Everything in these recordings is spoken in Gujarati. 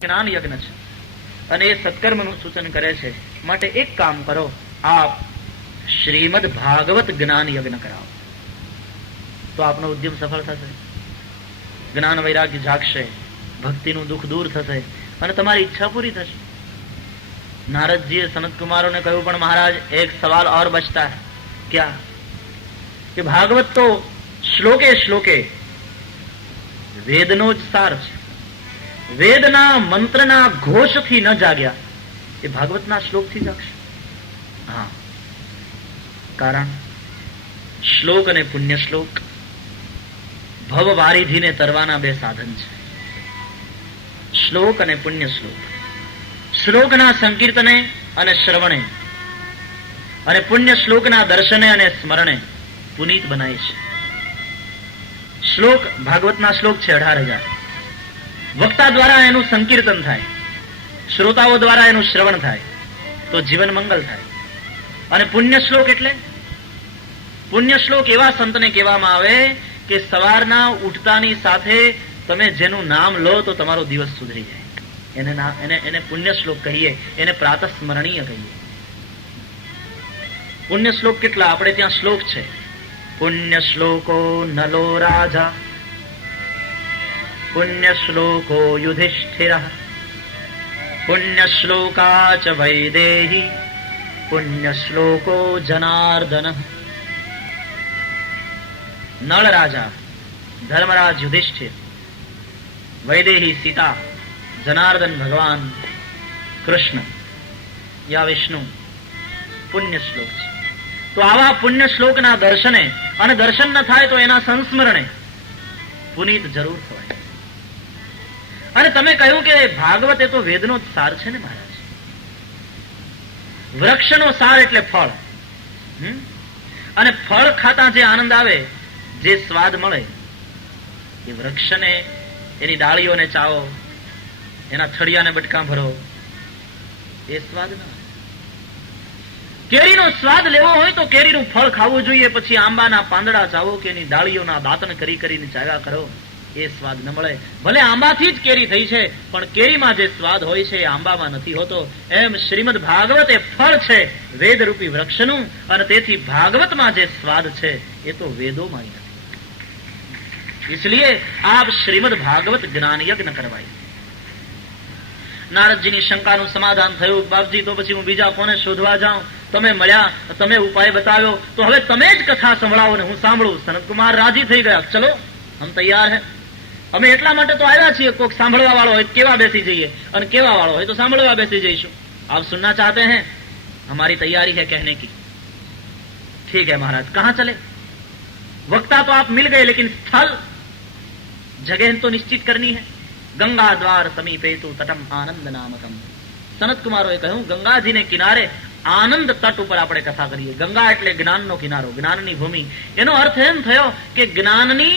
જ્ઞાન યજ્ઞ છે અને એ સત્કર્મનું સૂચન કરે છે. માટે એક કામ કરો, આપ શ્રીમદ ભાગવત જ્ઞાન યજ્ઞ કરાવો તો આપનો ઉદ્યમ સફળ થશે. જ્ઞાન વૈરાગ્ય જાગશે, ભક્તિનું દુઃખ દૂર થશે અને તમારી ઈચ્છા પૂરી થશે. નારદજીએ સનત કુમારોને કહ્યું, પણ મહારાજ એક સવાલ और बचता है. क्या? કે ભાગવત તો શ્લોકે શ્લોકે વેદનો જ સાર છે. વેદના મંત્રના ઘોષથી ન જાગ્યા એ ભાગવતના શ્લોકથી જાગશે. હા, કારણ શ્લોક અને પુણ્ય શ્લોક ભવ વારિધીને તરવાના બે સાધન છે. શ્લોક અને પુણ્ય શ્લોક. શ્લોકના સંકીર્તને અને શ્રવણે અને પુણ્ય શ્લોકના દર્શને અને સ્મરણે પુનીત બનાય છે. શ્લોક, ભાગવતના શ્લોક છે 18,000. વક્તા દ્વારા એનું સંકીર્તન થાય, શ્રોતાઓ દ્વારા એનું શ્રવણ થાય તો જીવન મંગલ થાય. અને પુણ્ય શ્લોક એટલે પુણ્ય શ્લોક એવા સંતને કહેવામાં આવે કે સવારના ઉઠતાની સાથે તમે જેનું નામ લો તો તમારો દિવસ સુધરી જાય. એને પુણ્ય શ્લોક કહીએ, એને પ્રાતઃ સ્મરણીય કહીએ. પુણ્ય શ્લોક કેટલા? આપણે ત્યાં શ્લોક છે, પુણ્ય શ્લોકો નલો રાજા, પુણ્ય શ્લોકો યુધિષ્ઠિર, પુણ્ય શ્લોકા ચ વૈદેહી, પુણ્ય શ્લોકો જનાર્દન. નળ રાજા ધર્મરાજ યુધિષ્ઠિર, વૈદેહી સીતા, જનાર્દન ભગવાન કૃષ્ણ, યા વિષ્ણુ પુણ્ય શ્લોક છે. તો આવા પુણ્ય શ્લોકના દર્શને અને દર્શન ન થાય તો એના સંસ્મરણે પુનીત જરૂર થવાય. અને તમે કહ્યું કે ભાગવત એ તો વેદનો જ સાર છે ને મહારાજ. વૃક્ષનો સાર એટલે ફળ. અને ફળ ખાતા જે આનંદ આવે, જે સ્વાદ મળે, એ વૃક્ષને એની ડાળીઓને ચાવો, એના થળિયાને બટકા ભરો, એ સ્વાદ ના. કેરીનો સ્વાદ લેવો હોય તો કેરીનું ફળ ખાવું જોઈએ, પછી આંબાના પાંદડા ચાવો કે એની ડાળીઓના દાંતણ કરી કરીને ચાવ્યા કરો, એ સ્વાદ ન મળે. ભલે આંબાથી જ કેરી થઈ છે, પણ કેરીમાં જે સ્વાદ હોય છે એ આંબામાં નથી હોતો. એમ શ્રીમદ ભાગવત એ ફળ છે વેદરૂપી વૃક્ષનું, અને તેથી ભાગવતમાં જે સ્વાદ છે એ તો વેદોમાં નથી. इसलिए आप श्रीमद भागवत ज्ञान यज्ञ करवाई. નારદજીની શંકાનું સમાધાન થયું. બાપજી, તો પછી હું બીજા કોને શોધવા જાઉં? તમે મળ્યા, તમે ઉપાય બતાવ્યો, તો હવે તમે જ કથા સંભળાવો ને હું સાંભળું. સનતકુમાર રાજી થઈ ગયા. ચલો, હમ તૈયાર હે. અમે એટલા માટે તો આવ્યા છીએ, કોઈક સાંભળવા વાળો હોય કેવા બેસી જઈએ, અને કેવા વાળો હોય તો સાંભળવા બેસી જઈશું. आप सुनना चाहते हैं? हमारी तैयारी है कहने की. ठीक है महाराज, कहां चले? वक्ता तो आप मिल गए, लेकिन स्थल, जगह तो निश्चित करनी है. गंगा द्वार समीपे तो तटम आनंद नामकम. સનત કુમારોએ કહ્યું, ગંગાજીને કિનારે આનંદ તટ ઉપર આપણે કથા કરીએ. ગંગા એટલે જ્ઞાનનો કિનારો, જ્ઞાનની ભૂમિ. એનો અર્થ એમ થયો કે જ્ઞાનની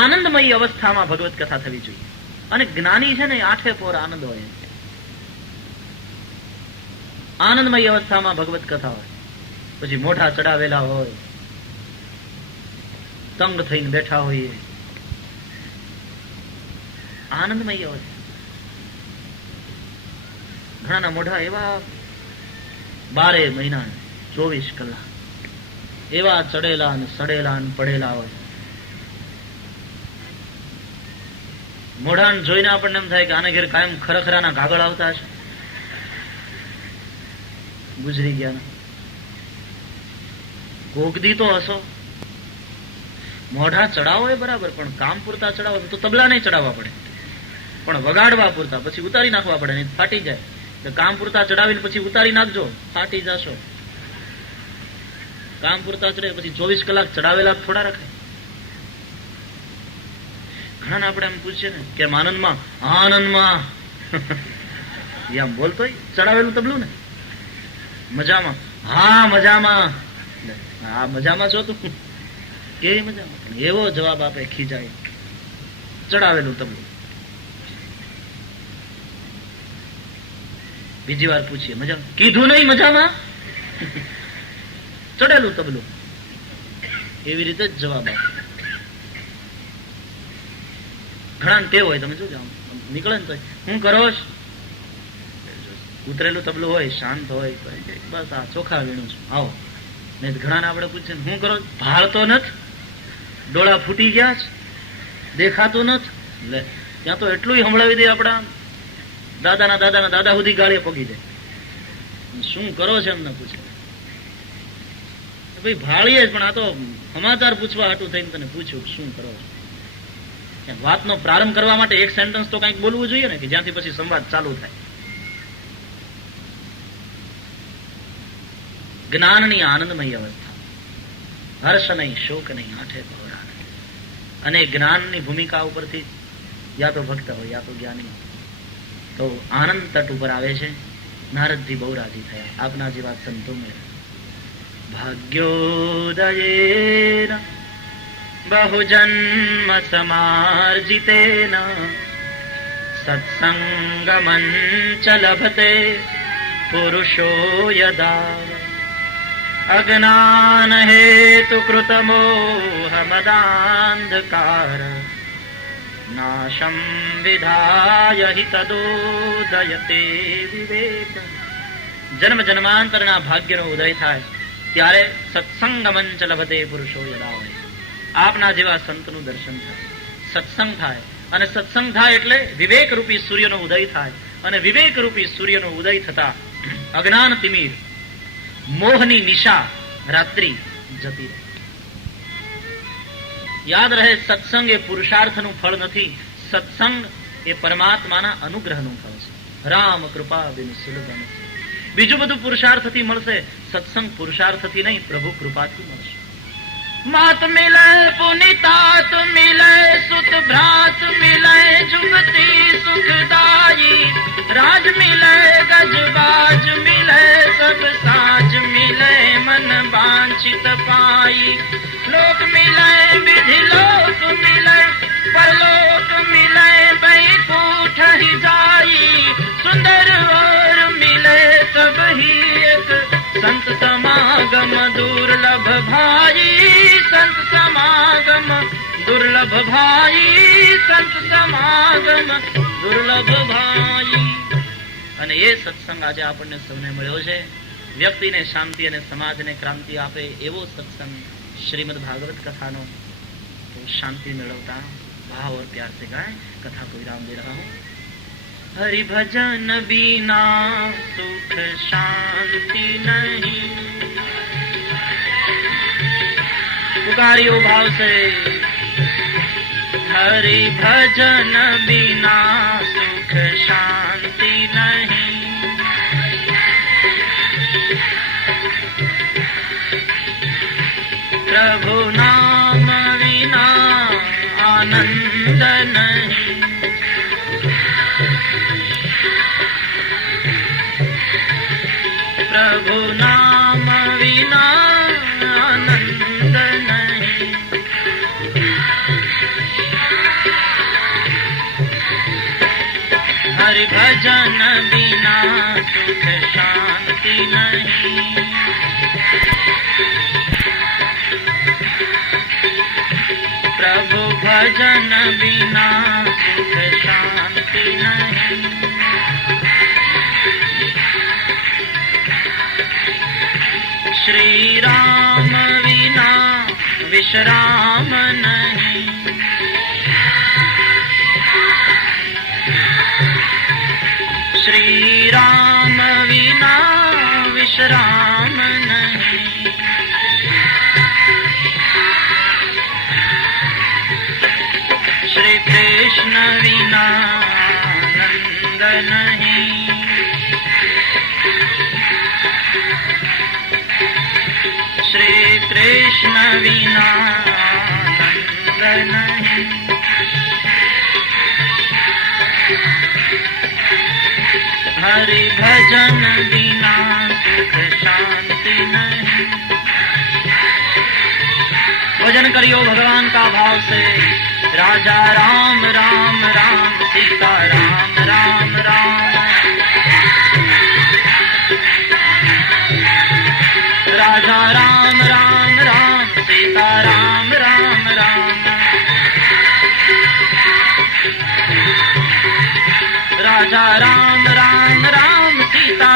આનંદમયી અવસ્થામાં ભગવત કથા થવી જોઈએ. અને જ્ઞાની છે ને આઠે પોર આનંદ હોય, આનંદમયી અવસ્થામાં ભગવત કથા હોય. પછી મોઢા ચડાવેલા હોય, તંગ થઈને બેઠા હોઈએ, આનંદમય અવસ્થા. ઘણાના મોઢા એવા 12 મહિના 24 કલાક એવા ચડેલા ને સડેલા ને પડેલા હોય. મોઢાને જોઈને આપણને એમ થાય કે આને ઘેર કાયમ ખરખરાના કાગળ આવતા હશે, ગુજરી ગયા. કોકદી તો હશો. મોઢા ચડાવો એ બરાબર, પણ કામ પૂરતા ચડાવો તો તબલા નહીં ચડાવવા પડે, પણ વગાડવા પૂરતા. પછી ઉતારી નાખવા પડે, નહીં ફાટી જાય. કામ પૂરતા ચડાવીને પછી ઉતારી નાખજો, ફાટી જશો. કામ પૂરતા ચડે, પછી 24 કલાક ચડાવેલા થોડા રખાય. ઘણા આપણે એમ પૂછીએ ને કે આનંદમાં, આનંદમાં આમ બોલતો ચડાવેલું તબલું ને, મજામાં, હા મજામાં, હા મજામાં છો તું, કેવી મજામાં? એવો જવાબ આપે, ખીજાય. ચડાવેલું તબલું. બીજી વાર પૂછીએ, મજા? કીધું નહીં મજામાં, ચડેલું તબલું. એવી રીતે જ જવાબ આપે. ઘણા ટેવ હોય, તમે શું જાઓ, નીકળે ને તો હું કરો ઉતરેલું તબલું હોય, શાંત હોય, તો એમ કે બસ આ ચોખા વીણું છું, આવો. નહીં ઘણા આપણે પૂછે શું કરો, ભાળતો નથી, ડોળા ફૂટી ગયા છે, દેખાતું નથી. લે ત્યાં તો એટલું સંભળાવી દે આપણા દાદાના દાદા સુધી ગાળીએ પગી જાય. શું કરો છે એમને પૂછે, ભાઈ ભાળીએ જ, પણ આ તો સમાચાર પૂછવા હાટું થઈને તને પૂછ્યું શું કરો છો. વાતનો પ્રારંભ કરવા માટે એક સેન્ટન્સ તો કંઈક બોલવું જોઈએ ને, કે જ્યાંથી પછી સંવાદ ચાલુ થાય. જ્ઞાનની આનંદમય અવસ્થા, હર્ષ નહીં, શોક નહીં, આઠે પહોરા. અને જ્ઞાનની ભૂમિકા ઉપરથી યા તો ભક્ત હોય યા તો જ્ઞાની તો આનંદ તટ ઉપર આવે છે. નારદજી બહુ રાજી થયા, આપના જેવા સંતો મેળવ્યા. ભાગ્યોદયેન બહુજન્મ સમાર્જિતેન સત્સંગમં ચ લભતે પુરુષો યદા અજ્ઞાન હેતુ કૃત મોહ મદાંધકાર નાશમ વિધાય હિ તદોદયતે વિવેક. જન્મ જન્માંતરના ભાગ્યનો ઉદય થાય ત્યારે સત્સંગમં ચ લભતે પુરુષો યદા હોય. આપના જેવા સંતનું દર્શન થાય, સત્સંગ થાય, અને સત્સંગ થાય એટલે વિવેક રૂપી સૂર્યનો ઉદય થાય, અને વિવેક રૂપી સૂર્યનો ઉદય થતા અજ્ઞાન તિમિર, મોહની નિશા, રાત્રિ જતી રહે. યાદ રહે, સત્સંગ એ પુરુષાર્થનું ફળ નથી, સત્સંગ એ પરમાત્માના અનુગ્રહનું ફળ છે. રામ કૃપા બિન સુલભ નથી. બીજું બધું પુરુષાર્થથી મળશે, સત્સંગ પુરુષાર્થથી નહીં, પ્રભુ કૃપાથી મળશે. માત મિલે પુનિતાત મિલે સુત ભ્રાત મિલે જુગતી સુખદાયી રાજ મિલે ગજબાજ મિલે સબ સાજ મિલે મન વાંછિત પાઈ લોક મિલે વિધિ લોક મિલે પરલોક મિલે વૈકુંઠ ही जाई सुंदर और मिले सब ही एक संत समागम दुर्लभ भाई संत समागम दुर्लभ भाई संत સમાગમ દુર્લભ ભાઈ. અને એ સત્સંગ આજે આપણને સૌને મળ્યો છે. વ્યક્તિને શાંતિ અને સમાજને ક્રાંતિ આપે એવો સત્સંગ શ્રીમદ ભાગવત કથાનો. તો શાंति મેળવતા भाव और प्यार से गाएं. कथा को विराम दे रहा हूं. हरि भजन बिना सुख शांति नहीं. पुकारियो भाव से. हरि भजन बिना सुख शांति नहीं. प्रभु नाम विना आनंद नहीं. प्रभु नाम विना आनंद नहीं. हरि भजन बिना सुख शांति नहीं. प्रभु भजन बिना सुख शांति नहीं. श्री राम विना विश्राम नहीं. श्री राम विना विश्राम नहीं. श्री कृष्ण विना आनंद नहीं. श्री कृष्ण विना आनंद नहीं. हरि भजन बिना सुख शांति नहीं. भजन करियो भगवान का भाव से. राजा राम राम राम सीता राम राम राम. राजा राम राम राम सीता राम राम राम. राजा राम राम राम सीता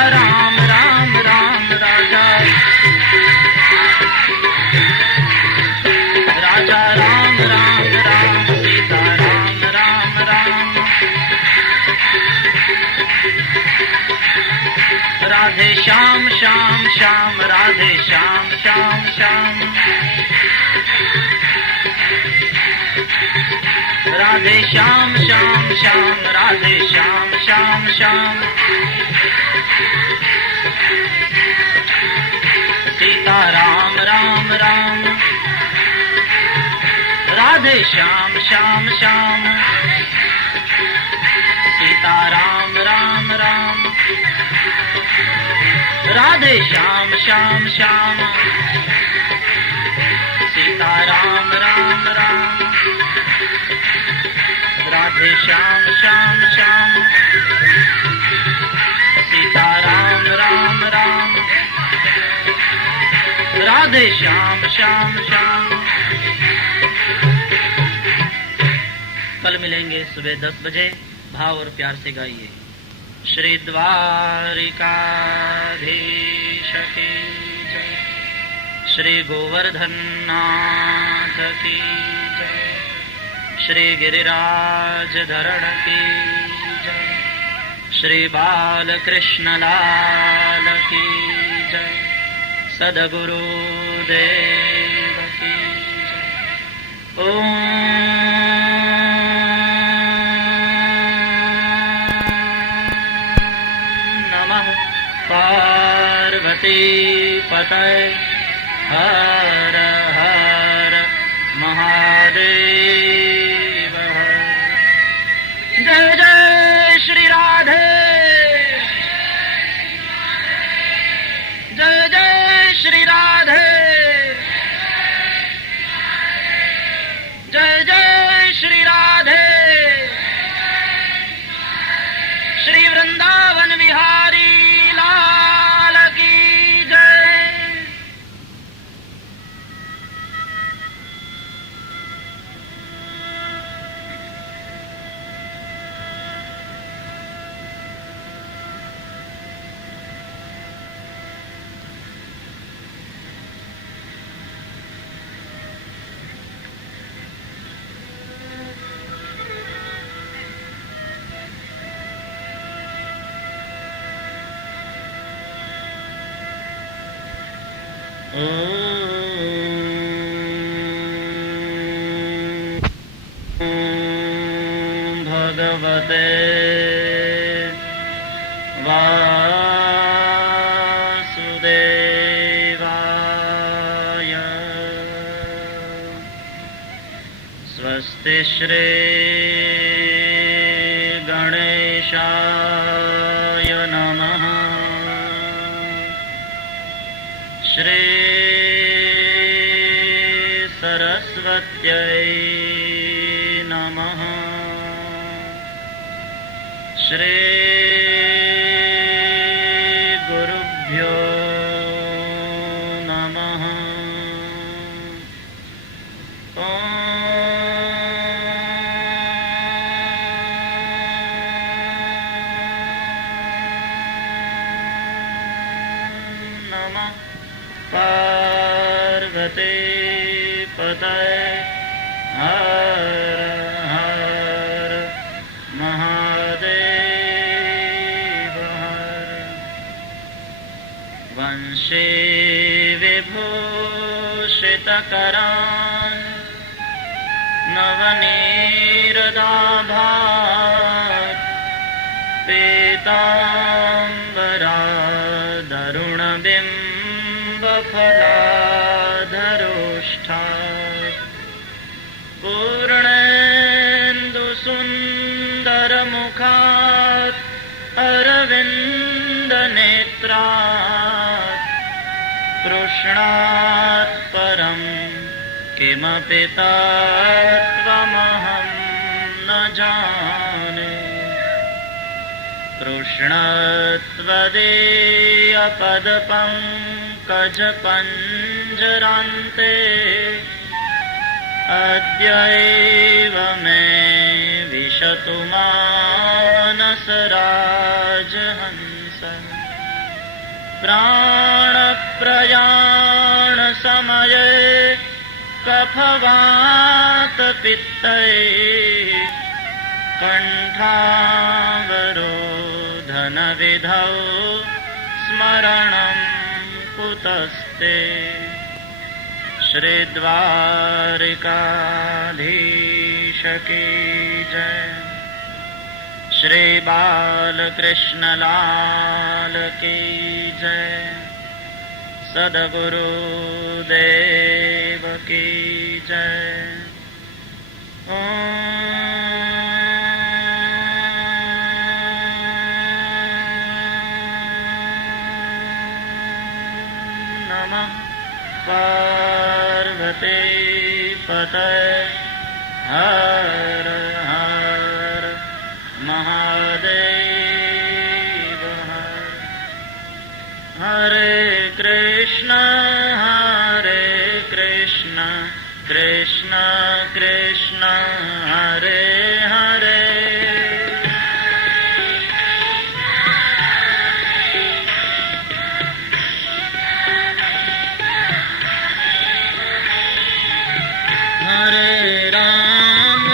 श्याम श्याम श्याम राधे श्याम श्याम श्याम राधे श्याम श्याम श्याम राधे श्याम श्याम श्याम सीता राम राम राम राधे श्याम श्याम श्याम सीता राम राम राम राधे श्याम श्याम श्याम सीता राम राम राम राधे श्याम श्याम श्याम सीता राम राम राम राधे श्याम श्याम श्याम। कल मिलेंगे सुबह 10 बजे। भाव और प्यार से गाइए। श्री द्वारिकाधीश की जय, श्री गोवर्धन नाथ की जय, श्री गिरिराज धरण की जय, श्री बालकृष्ण लाल की जय, सद्गुरु देव की जय। ओम पार्वती पतये हर हर महादेव हर। जय जय श्री राधे, जय जय श्री राधे, जय जय श्री राधे। श्री वृंदावन विहारी लाल की जय। भगवते वासुदेवाय। स्वस्ति श्री गणेशाय नमः। श्री सरस्वत्यै नमः। श्री गुरुभ्यो नमः। नमः पार्वती पतये हर हर महादेव हर। वंशे विभूषितकरान् नवनीरदाभात् पीताम्बरादरुणबिम्बफलाधरोष्ठात् पूर्णेन्दुसुन्दरमुखात् अरविन्दनेत्रात् कृष्णात् परं किमपि तत्त्वमहं न जाने। कृष्णत्वदीयपदपङ्कजपञ्जरान्ते अद्यैव मे विशतु मानसराजहंस। प्राणप्रयाणसमये कफवातपित्तैः कण्ठावरोधनविधौ स्मरणं कुतस्ते श्री द्वारिकाधीश की जय। श्री बालकृष्ण लाल की जय। सद्गुरुदेव की जय। नमः पार्वती पतये हर हर महादेव हर। हरे कृष्ण कृष्ण कृष्ण हरे हरे। हरे राम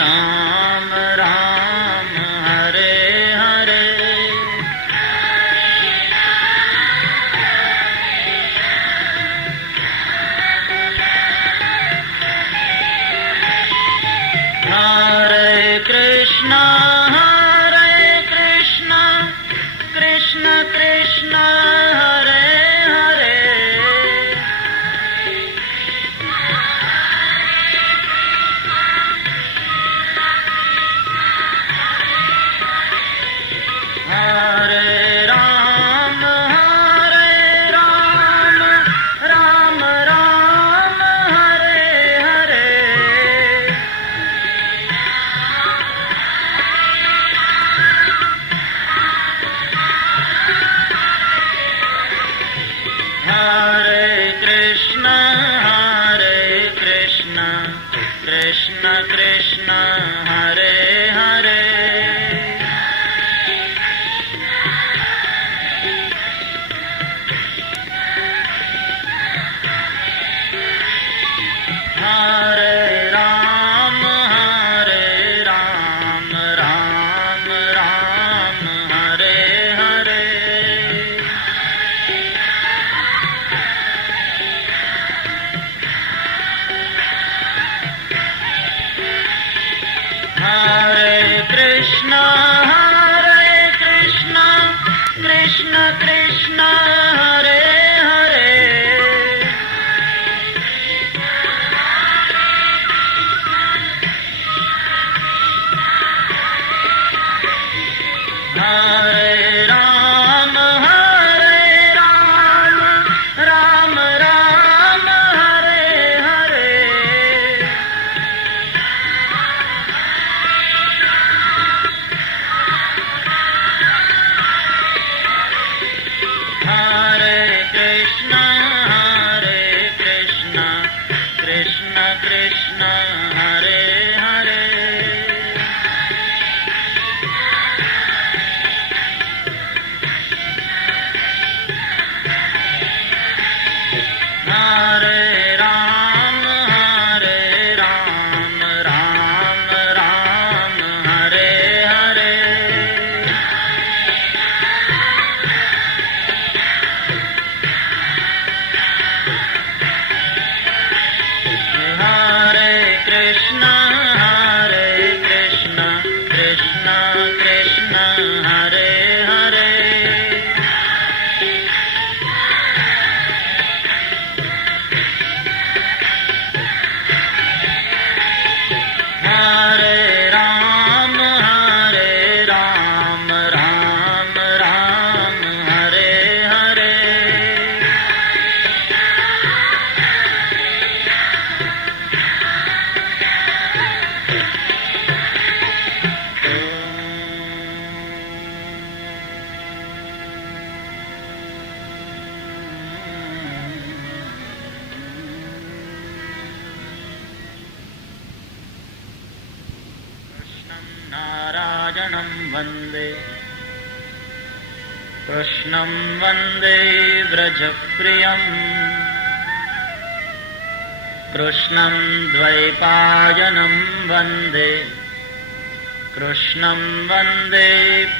राम राम हरे हरे। हरे कृष्ण कृष्ण कृष्ण हरे हरे। हरे राम राम राम हरे हरे। हरे कृष्ण कृष्ण कृष्ण हरे हरे। हरे राम राम राम हरे हरे। हरे कृष्ण कृष्ण कृष्ण हरे हरे। हरे राम राम राम हरे हरे। हरे कृष्ण कृष्ण कृष्ण हरे हरे। हरे राम राम राम हरे हरे। हरे कृष्ण कृष्ण कृष्ण हरे हरे। हरे राम राम राम हरे हरे। नारायणं वन्दे कृष्णं वन्दे व्रजप्रियम् कृष्णं द्वैपायनं वन्दे કૃષ્ણં વંદે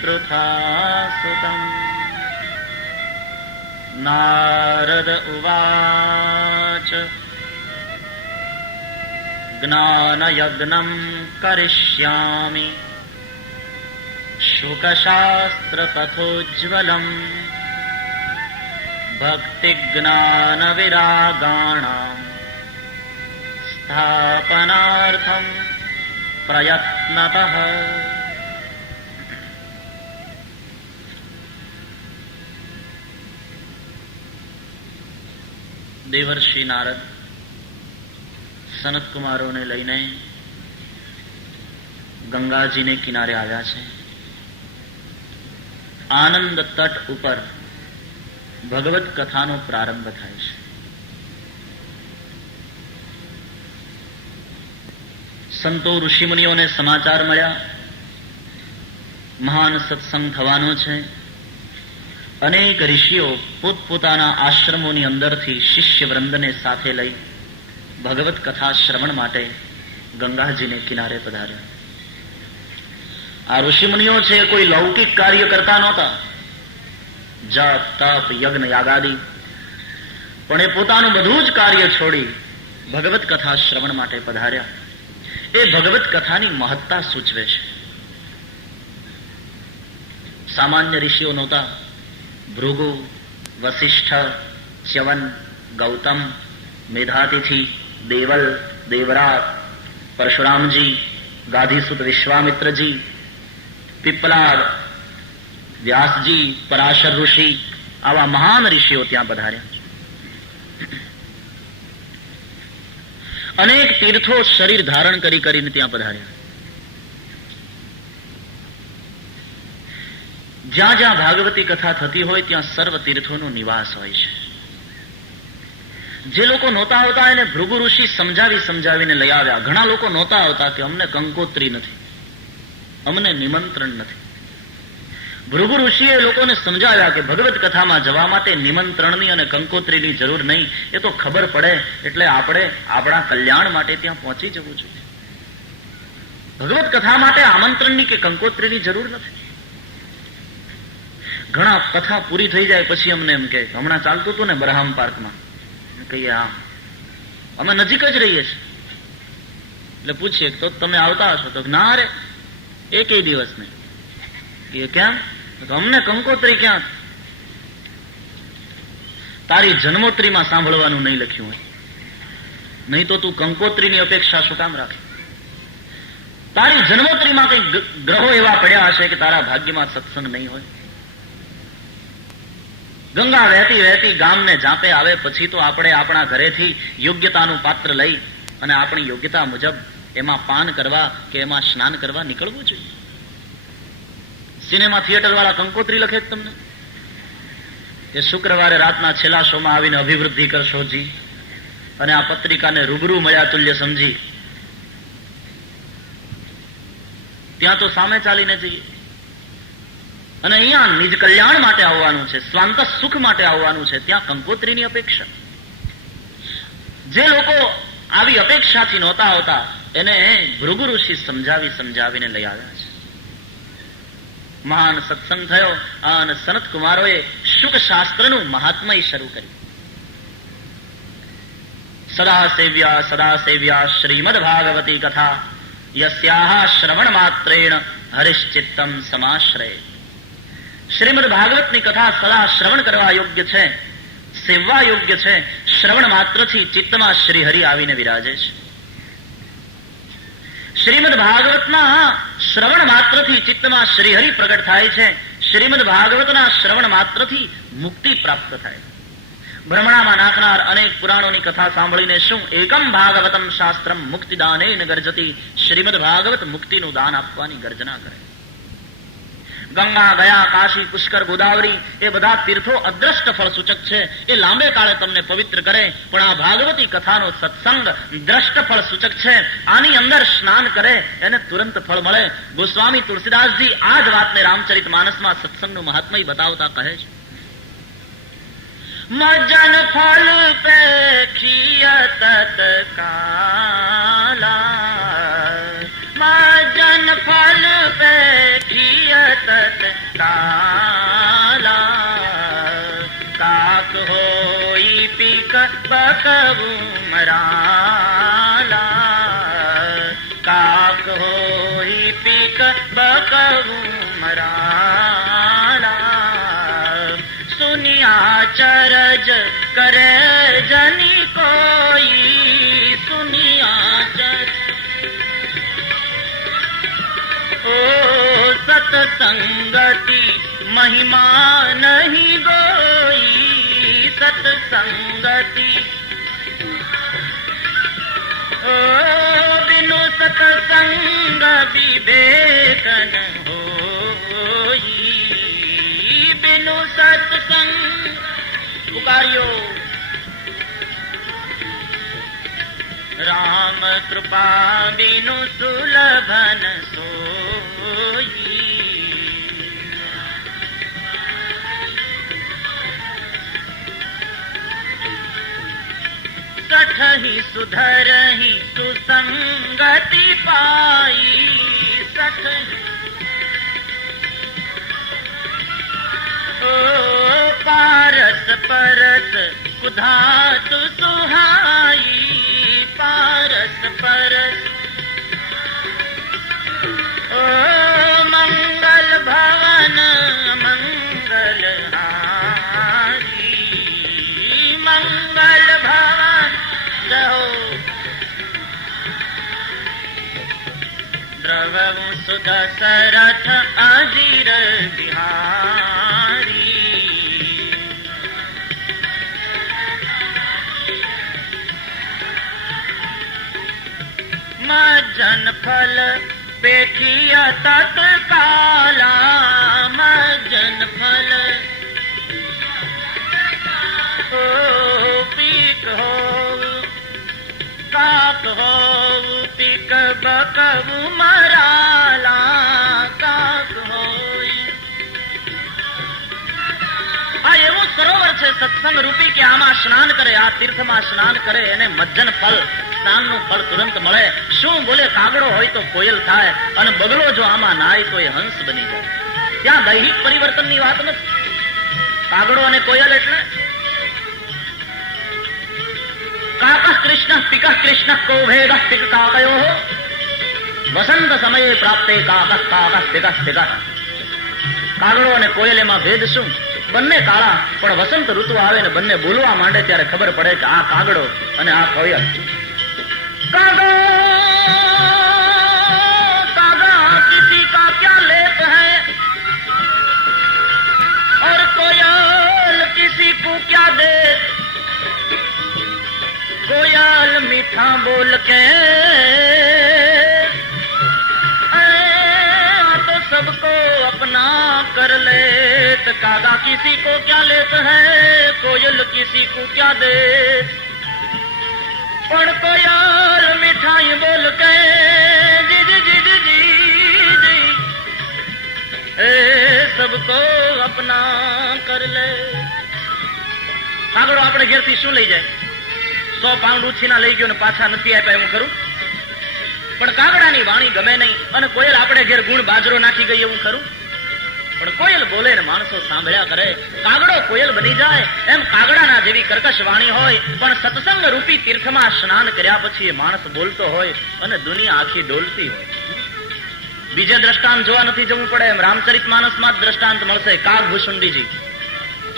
પૃથાસુતં. નારદ ઉવાચ જ્ઞાનયજ્ઞં કરિષ્યામિ શુકશાસ્ત્રકથોજ્જવલં ભક્તિજ્ઞાનવિરાગાણાં સ્થાપનાર્થં પ્રયત્નતઃ. દેવર્ષિ નારદ સનત કુમારોને લઈને ગંગાજીને કિનારે આવ્યા છે. આનંદ તટ ઉપર ભગવત કથાનો પ્રારંભ થાય છે. સંતો ઋષિમુનિઓને સમાચાર મળ્યા, મહાન સત્સંગ થવાનો છે. અનેક ઋષિઓ પોતપોતાના આશ્રમોની અંદરથી શિષ્ય વૃંદને સાથે લઈ ભગવત કથા શ્રવણ માટે ગંગાજીને કિનારે પધાર્યા. આ ઋષિમુનિઓ છે કોઈ લૌકિક કાર્ય કરતા નહોતા, જપ તપ યજ્ઞ યાગાદી, પણ એ પોતાનું બધું જ કાર્ય છોડી ભગવત કથા શ્રવણ માટે પધાર્યા. એ ભગવત કથાની મહત્તા સૂચવે છે. સામાન્ય ઋષિઓ નહોતા. ભૃગુ, વસિષ્ઠ, ચ્યવન, ગૌતમ, મેધાતિથિ, દેવલ, દેવરાજ, પરશુરામજી, ગાધીસુત વિશ્વામિત્રજી, પીપલાદ, વ્યાસજી, પરાશર ઋષિ, આવા મહાન ઋષિઓ ત્યાં પધાર્યા. અનેક તીર્થો શરીર ધારણ કરીને ત્યાં પધાર્યા. જ્યાં જ્યાં ભાગવતી કથા થતી હોય ત્યાં સર્વ તીર્થોનો નિવાસ હોય છે. જે લોકો નહોતા આવતા એને ભૃગુ ઋષિ સમજાવીને લઈ આવ્યા. ઘણા લોકો નહોતા આવતા કે અમને કંકોત્રી નથી, અમને નિમંત્રણ નથી. ભૃગુ ઋષિએ લોકોને સમજાવ્યા કે ભગવત કથામાં જવા માટે નિમંત્રણની અને કંકોત્રીની જરૂર નહીં. એ તો ખબર પડે એટલે આપણે આપણા કલ્યાણ માટે ત્યાં પહોંચી જવું જોઈએ. ભગવત કથા માટે આમંત્રણની કે કંકોત્રીની જરૂર નથી. ઘણા કથા પૂરી થઈ જાય પછી અમને એમ કે હમણાં ચાલતું હતું ને બરહામ પાર્કમાં, કહીએ હા અમે નજીક જ રહીએ છીએ. એટલે પૂછીએ તો તમે આવતા હશો? તો ના રે એકેય દિવસ નહીં. એ કેમ? તો અમને કંકોત્રી ક્યાં? તારી જન્મોત્રીમાં સાંભળવાનું નહીં લખ્યું હોય, નહીં તો તું કંકોત્રીની અપેક્ષા શું કામ રાખે? તારી જન્મોત્રીમાં કઈ ગ્રહો એવા પડ્યા હશે કે તારા ભાગ્યમાં સત્સંગ નહીં હોય. ગંગા વહેતી વહેતી ગામને જાપે આવે પછી તો આપણે આપણા ઘરેથી યોગ્યતાનું પાત્ર લઈ અને આપણી યોગ્યતા મુજબ એમાં પાન કરવા કે એમાં સ્નાન કરવા નીકળવું જોઈએ. સિનેમા થિયેટર વાળા કંકોત્રી લખે જ તમને કે શુક્રવારે રાતના છેલ્લા શોમાં આવીને અભિવૃદ્ધિ કરશો જી, અને આ પત્રિકાને રૂબરૂ મળ્યા તુલ્ય સમજી ત્યાં તો સામે ચાલીને જઈએ. અને અહીંયા નિજ કલ્યાણ માટે આવવાનું છે, સ્વાંત સુખ માટે આવવાનું છે, ત્યાં કંકોત્રીની અપેક્ષા. જે લોકો આવી અપેક્ષાથી નહોતા આવતા એને ભૃગુ ઋષિ સમજાવીને લઈ આવ્યા છે. મહાન સત્સંગ થયો અને સનત કુમારોએ શુક શાસ્ત્રનું મહાત્મય શરૂ કર્યું. સદા સેવ્યા શ્રીમદ ભાગવતી કથા યસ્યાહ શ્રવણ માત્રેણ હરિશ્ચિત્તમ સમાશ્રય. શ્રીમદ ભાગવતની કથા સદા શ્રવણ કરવા યોગ્ય છે, સેવવા યોગ્ય છે. શ્રવણ માત્રથી ચિત્તમાં શ્રી હરિ આવીને વિરાજે છે. શ્રીમદ ભાગવતના શ્રવણ માત્રથી ચિત્તમાં શ્રી હરિ પ્રગટ થાય છે. શ્રીમદ ભાગવતના શ્રવણ માત્રથી મુક્તિ પ્રાપ્ત થાય. ભ્રમણામાં નાખનાર અનેક પુરાણોની કથા સાંભળીને શું એકમ ભાગવતમ શાસ્ત્રમ મુક્તિદાનેન ગર્જતી. શ્રીમદ ભાગવત મુક્તિનું દાન આપવાની ગર્જના કરે. ગંગા, ગયા, કાશી, પુષ્કર, ગોદાવરી એ બધા તીર્થો અદ્રષ્ટ ફળ સૂચક છે. એ લાંબે કાળે તમને પવિત્ર કરે. પણ આ ભાગવતી કથાનો સત્સંગ દ્રષ્ટ ફળ સૂચક છે. આની અંદર સ્નાન કરે એને તુરંત ફળ મળે. ગોસ્વામી તુલસીદાસજી આ જ વાતને રામચરિત માનસમાં સત્સંગનું મહાત્મય બતાવતા કહે છે. મજન ફલ પેખિય તત્કાલા, મજન ફલ બકવું મરાલા કાક હોય પીક બકવું મરાલા સુનિયા ચરજ કરે જની કોઈ સુનિયા ચર ઓ સત્સંગતિ महिमा नहीं गोई सत्संगति ओ बिनु सत्संग विवेक न होई बिनु सत्संग पुकारियो राम कृपा बिनु सुलभन सोई सठहि सुधरहि सुसंगति पाई सठहि ओ पारस परस कुधातु सुहाई पारस परस ओ मंगल भवन मंगल हारी मंगल भवन द्रवं सुदशरथ अजीर बिहारी मज्जन फल पेठिया तत्काला मज्जन फल ओ पीक हो काक हो पीक बकवु મરાલા કાક હોય આ એવું સરોવર છે સત્સંગ રૂપી કે આમાં સ્નાન કરે આ તીર્થમાં સ્નાન કરે એને મજ્જન ફળ સ્નાનનું ફળ તુરંત મળે શું બોલે કાગડો હોય તો કોયલ થાય અને બગલો જો આમાં નાય તો એ હંસ બની જાય ત્યાં દૈહિક પરિવર્તનની વાત નથી કાગડો અને કોયલ એટલે કાક કૃષ્ણ પિક કૃષ્ણ કો ભેદ પિક કાકયો વસંત સમયે પ્રાપ્તે કાક કાક પિક પિક કાગડો અને કોયલ એમાં ભેદ શું બંને કાળા પણ વસંત ઋતુ આવે ને બંને બોલવા માંડે ત્યારે ખબર પડે કે આ કાગડો અને આ કોયલ કાગા કાગા કિસી કા ક્યા લેપ હૈ और कोयल किसी को क्या दे कोयल मीठा बोल के तो सबको अपना कर ले तो कागा किसी को क्या लेते हैं कोयल किसी को क्या दे પણ કોયલ મીઠાઈ બોલ કે જી જી જી જી જી એ સબકો અપના કર લે કાગડો આપણે ઘેરથી શું લઈ જાય 100 પાઉન્ડ ઉછીના લઈ ગયો ને પાછા નથી આપ્યા એવું ખરું પણ કાગડાની વાણી ગમે નહીં અને કોયલ આપણે ઘેર ગુણ બાજરો નાખી ગઈ એવું ખરું પણ કોયલ બોલે ને માણસો સાંભળ્યા કરે કાગડો કોયલ બની જાય એમ કાગડાના જેવી કર્કશ વાણી હોય પણ સત્સંગ રૂપી તીર્થમાં સ્નાન કર્યા પછી એ માણસ બોલતો હોય અને દુનિયા આખી ડોલતી હોય બીજે દ્રષ્ટાંત જોવા નથી જવું પડે એમ રામચરિતમાનસમાં જ દ્રષ્ટાંત મળશે કાગ ભુસુંડીજી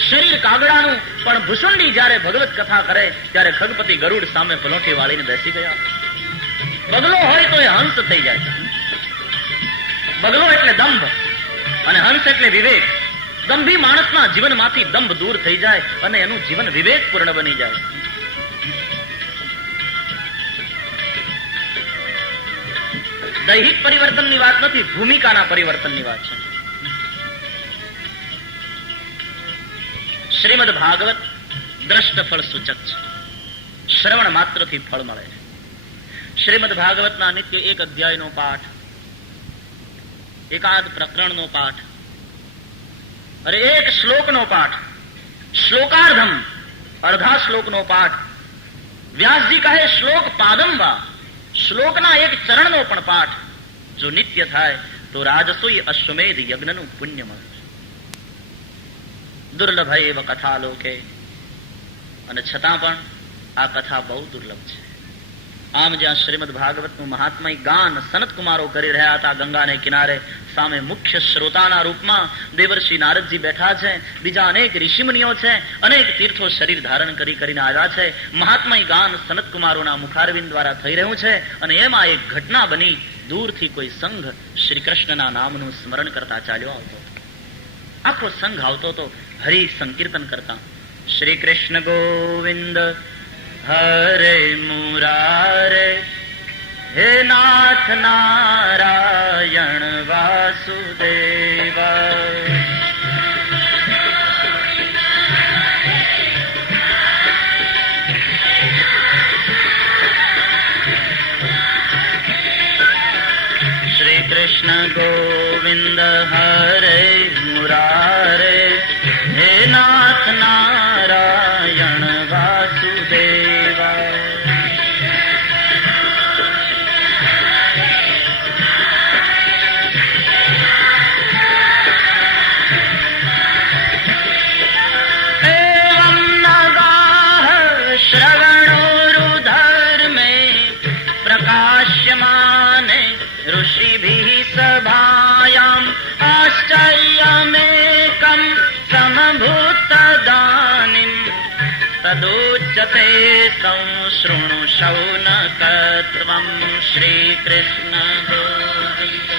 શરીર કાગડાનું પણ ભુસુંડી જયારે ભગવત કથા કરે ત્યારે ખગપતિ ગરુડ સામે પલોઠી વાળીને બેસી ગયા બગલો હોય તો એ હંસ થઈ જાય બગલો એટલે દંભ અને હંસ એટલે વિવેક દંભી માણસના જીવનમાંથી દંભ દૂર થઈ જાય અને એનું જીવન વિવેકપૂર્ણ બની જાય દૈહિક પરિવર્તનની વાત નથી ભૂમિકાના પરિવર્તનની વાત છે શ્રીમદ ભાગવત દ્રષ્ટ ફળ સૂચક છે શ્રવણ માત્રથી ફળ મળે છે શ્રીમદ ભાગવતના નિત્ય એક અધ્યાયનો પાઠ એકાદ પ્રકરણનો પાઠ અરે એક શ્લોકનો પાઠ શ્લોકાર્ધમ અર્ધા શ્લોકનો પાઠ વ્યાસજી કહે શ્લોક પાદંબા શ્લોકના એક ચરણનો પણ પાઠ જો નિત્ય થાય તો રાજસૂય અશ્વમેધ યજ્ઞનું પુણ્ય મળે દુર્લભ એવ કથા લોકે અને છતાં પણ આ કથા બહુ દુર્લભ છે. આમ જ્યાં શ્રીમદ ભાગવતનું મહાત્મય ગાન સનત કુમારો કરી રહ્યા હતા ગંગાને કિનારે, સામે મુખ્ય શ્રોતાના રૂપમાં દેવર્ષિ નારદજી બેઠા છે, બીજા અનેક ઋષિમુનિઓ છે, અનેક તીર્થો શરીર ધારણ કરીને આવ્યા છે. મહાત્મય ગાન સનત કુમારોના મુખારવિંદ દ્વારા થઈ રહ્યું છે. અને એમાં એક ઘટના બની. દૂરથી કોઈ સંઘ શ્રી કૃષ્ણના નામનું સ્મરણ કરતા ચાલ્યો આવતો. આખો સંઘ આવતો તો હરિ સંકીર્તન કરતા. શ્રી કૃષ્ણ ગોવિંદ હરે મુરારે, હે નાથ નારાયણ વાસુદેવ. શ્રી કૃષ્ણ ગોવિંદ હરે મુરારે, હે નાથ નારાયણ વાસુદેવ. એવં નગાઃ શ્રવણોરુધર્મે પ્રકાશ્યમાને ऋषिभिः सभायाम् आश्चर्यमेकं समभूतदानीम् तदुच्यते संशृणु शौनकत्वं. श्रीकृष्ण गोविन्द.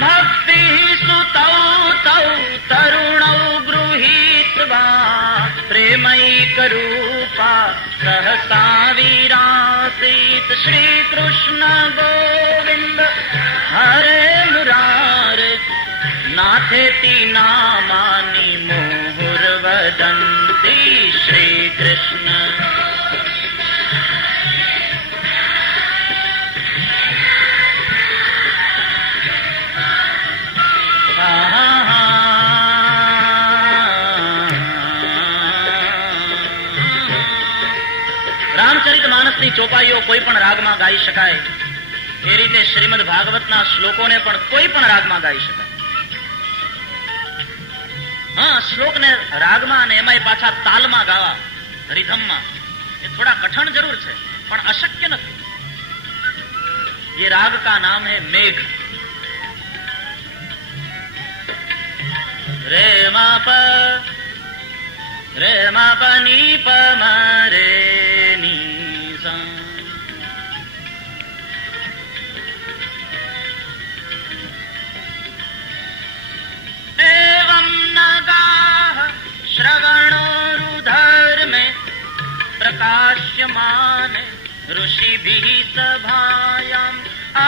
भक्तिः सुतौ तौ तरुणौ गृहीत्वा प्रेमैकरूपा सहसा विरासीत्. श्री કૃષ્ણ ગોવિંદ હરે મુરારે, નાથેતી નામાની મુહુર્વદંતી. શ્રી કૃષ્ણ રામચરિતમાનસની ચોપાઈઓ કોઈ પણ રાગમાં ગાઈ શકાય. એ રીતે શ્રીમદ ભાગવતના શ્લોકોને પણ કોઈ પણ રાગમાં ગાઈ શકાય. હા, શ્લોકને રાગમાં અને એમાંય પાછા તાલમાં ગાવા, રિધમમાં, એ થોડા કઠણ જરૂર છે, પણ અશક્ય નથી. ये राग का नाम है मेघ. रे माप ની પ મરે ની સા. एवं नगाः श्रवणोरुधर्मे प्रकाश्यमाने ऋषिभिः सभायाम्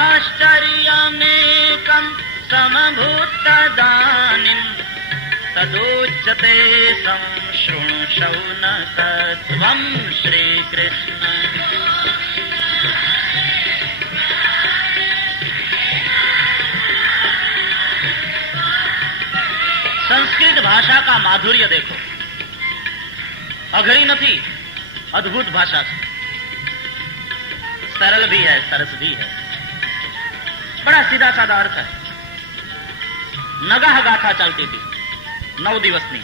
आश्चर्यमेकं समभूतदानीम् तदुच्यते संशृणु शौनकत्वं. श्री कृष्ण संस्कृत भाषा का माधुर्य देखो. अघरी नहीं, अद्भुत भाषा है. सरल भी है, सरस भी है. बड़ा सीधा साधा अर्थ है. नगाह गाथा चलती थी 9 દિવસની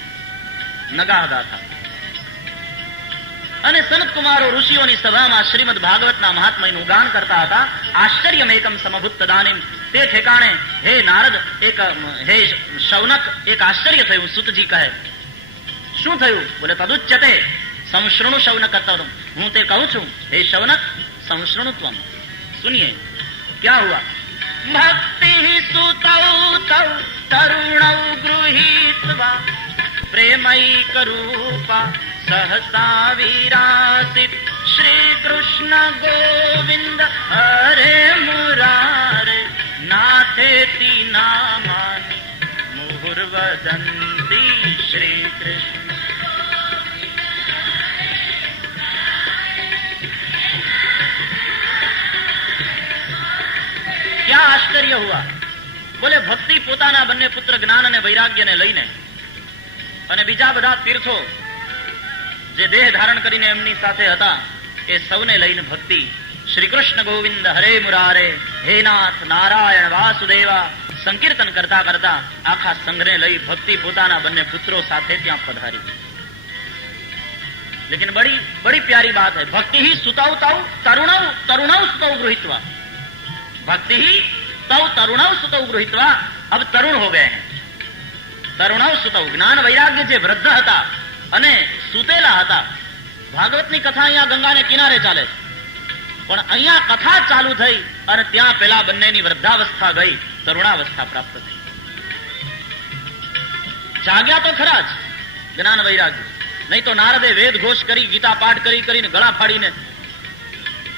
નગાહ ગાથા. અને સનત કુમારો ઋષિઓની સભામાં શ્રીમદ ભાગવતના મહાત્મ્યનું ગાન કરતા હતા. આશ્ચર્યમેકમ સમભૂતદાનીમ. તે ઠેકાણે હે નારદ, હે શૌનક, એક આશ્ચર્ય થયું. સુતજી કહે, શું થયું? બોલે તદુચ્યતે સંશૃણુ શૌનકત્વમ. હું તે કહું છું હે શૌનક, संशृणुत्वम. सुनिए क्या हुआ. भक्ति सुतौ तौ तरुणौ गृहीत्वा प्रेमैक रूपा सहसा विरासित. श्री कृष्ण गोविंद हरे मुरारे नाथेति नामानि मुहुर्वदन्ति. श्री कृष्ण क्या आश्चर्य हुआ. બોલે ભક્તિ પોતાના બંને પુત્ર જ્ઞાન અને વૈરાગ્યને લઈને અને બીજા બધા તીર્થો જે દેહ ધારણ કરીને એમની સાથે હતા એ સૌને લઈને ભક્તિ. શ્રી કૃષ્ણ ગોવિંદ હરે મુરારે હે નાથ નારાયણ વાસુદેવા સંકીર્તન કરતા કરતા આખા સંઘને લઈ ભક્તિ પોતાના બંને પુત્રો સાથે ત્યાં પધારી. लेकिन बड़ी प्यारी बात है, भक्ति ही सुतौ तौ तरुणौ सुतौ गृहीत्वा, भक्ति ही तौ तरुणौ सुतौ गृहीत्वा. अब तरुण हो गए हैं. તરુણવ સુતવ, જ્ઞાન વૈરાગ્ય જે વૃદ્ધ હતા અને સુતેલા હતા. ભાગવતની કથા અહીંયા ગંગાને કિનારે ચાલે છે, પણ અહીંયા કથા ચાલુ થઈ અને ત્યાં પેલા બંનેની વૃદ્ધાવસ્થા ગઈ, તરુણાવસ્થા પ્રાપ્ત થઈ. જાગ્યા તો ખરા જ જ્ઞાન વૈરાગ્ય, નહીં તો નારદે વેદ ઘોષ કરી, ગીતા પાઠ કરીને ગળા ફાડીને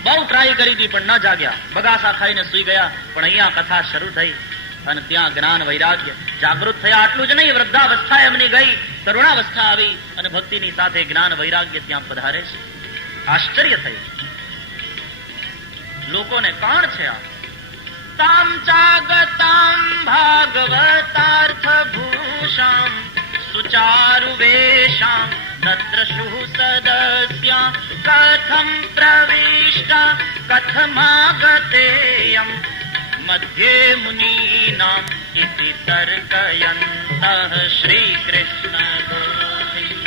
બહુ ટ્રાય કરી હતી, પણ ન જાગ્યા, બગાસા ખાઈને સુઈ ગયા. પણ અહીંયા કથા શરૂ થઈ અને ત્યાં જ્ઞાન વૈરાગ્ય જાગૃત થયા. આટલું જ નહીં, વૃદ્ધાવસ્થા એમની ગઈ, તરુણાવસ્થા આવી અને ભક્તિની સાથે જ્ઞાન વૈરાગ્ય ત્યાં પધારે છે. આશ્ચર્ય થયું લોકોને. કોણ છે આ? તામ ચાગતામ ભાગવતાર્થ ભૂષામ સુચારુ વેશામ તત્રશુઃ સદસ્યા કથમ પ્રવિષ્ટા કથમાગતેયમ મધ્યે મુનીનામ ઇતિ તર્કયંતઃ શ્રી કૃષ્ણ ગોવિંદ.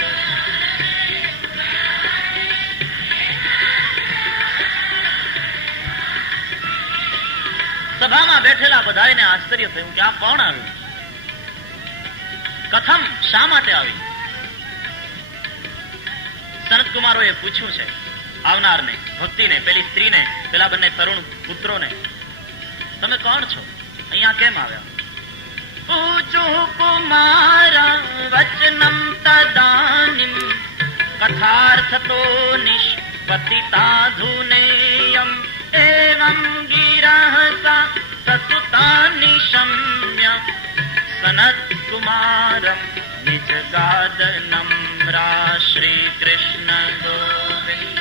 સભામાં બેઠેલા બધાને આશ્ચર્ય થયું કે આ કોણ આવ્યું? કથમ, શા માટે આવી? સનતકુમારોએ પૂછ્યું છે આવનારને, ભક્તિને, પેલી સ્ત્રીને, પેલા બંને તરુણ પુત્રોને, તમે કોણ છો? અહીંયા કેમ આવ્યા? પૂછું કુમારા વચનમ તદાનિમ કથાર્થતો નિષ્પતિતાધુનેયમ એવં ગિરહસા સસુતા નિશમ્ય સનત્કુમારમ નિજગાદનમ રા શ્રી કૃષ્ણ ગોવિંદ.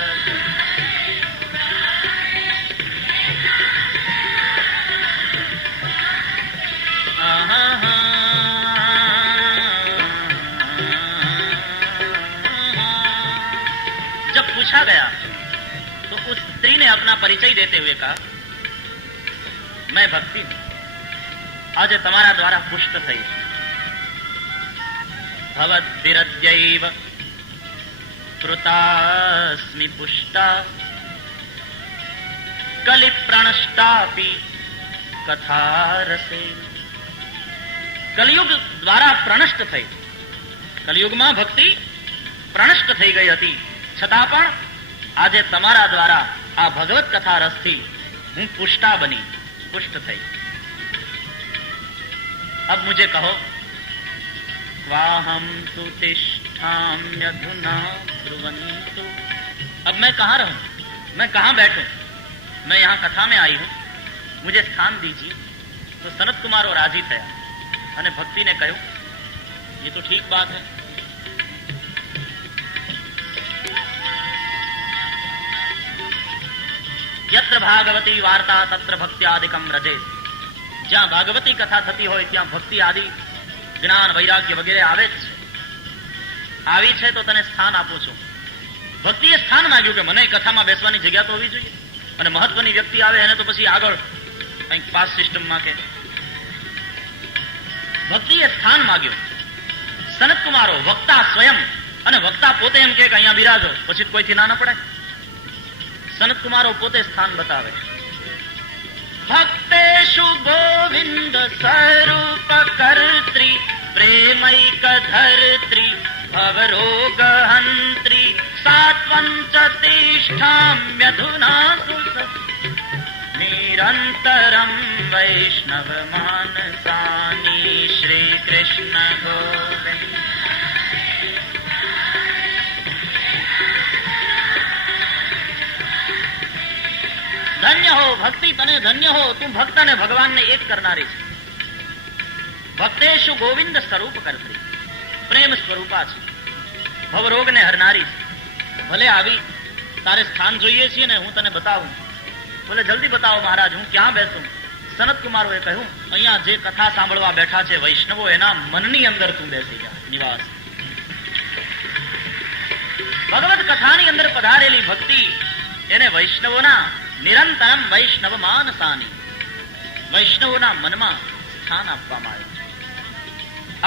जब पूछा गया तो उस स्त्री ने अपना परिचय देते हुए कहा, मैं भक्ति हूं, आज तुम्हारा द्वारा पुष्ट થઈ. भवद विरद्यैव कृतास्मि पुष्टा कलि प्रणष्टापि कथारसे. કલયુગ દ્વારા પ્રનષ્ટ થઈ, કલયુગમાં ભક્તિ પ્રનષ્ટ થઈ ગઈ હતી, છતાં પણ આજે તમારા દ્વારા આ ભગવત કથા રસથી હું પુષ્ટા બની, પુષ્ટ થઈ. अब मुझे कहो, वाहम तु तिष्ठाम्यधुना ब्रुवन्तु. अब मैं कहाँ रहूं, मैं कहाँ बैठूं? मैं यहाँ कथा में आई हूं, मुझे स्थान दीजिए. तो सनत कुमारो राजी થયા અને ભક્તિને કહ્યું, ये तो ठीक बात है. यत्र भागवती वार्ता तत्र भक्त्यादिकम रजे. જ્યાં ભાગવતી કથા થતી હોય ત્યાં ભક્તિ આદિ જ્ઞાન વૈરાગ્ય વગેરે આવે જ છે. આવી છે તો તને સ્થાન આપું છું. ભક્તિએ સ્થાન માંગ્યું કે મને કથામાં બેસવાની જગ્યા તો હોવી જોઈએ, અને મહત્વની વ્યક્તિ આવે એને તો પછી આગળ કંઈક પાસ સિસ્ટમમાં કે. ભક્તિએ સ્થાન માંગ્યું. સનતકુમારો વક્તા સ્વયં, અને વક્તા પોતે એમ કે અહીંયા બિરાજો, પછી કોઈથી ના પડે. સનતકુમારો પોતે સ્થાન બતાવે. ભક્તેષુ ગોવિંદ સ્વરૂપ કર્ત્રી પ્રેમૈક ધર્ત્રી ભવરોગહંત્રી સાત્વંચ તિષ્ઠામ્યધુના નિરંતરમ વૈષ્ણવ માનસાની શ્રી કૃષ્ણ ગોવિંદ. ધન્ય હો ભક્તિ, તને ધન્ય હો, તું ભક્ત અને ભગવાનને એક કરનારી છે. ભક્તેશુ ગોવિંદ સ્વરૂપ કરતી, પ્રેમ સ્વરૂપા છે, ભવરોગને હરનારી છે. ભલે આવી, તારે સ્થાન જોઈએ છીએ ને હું તને બતાવું. બોલે જલ્દી બતાવો મહારાજ, હું ક્યાં બેસું? સનતકુમારોએ કહ્યું, અહીંયા જે કથા સાંભળવા બેઠા છે વૈષ્ણવો, એના મનની અંદર તું બેસી જા, નિવાસ. ભગવત કથાની અંદર પધારેલી ભક્તિ એને વૈષ્ણવોના નિરંતરમ વૈષ્ણવ માનસાની, वैष्णवों मनमा स्थान આપવામાં આવ્યું છે.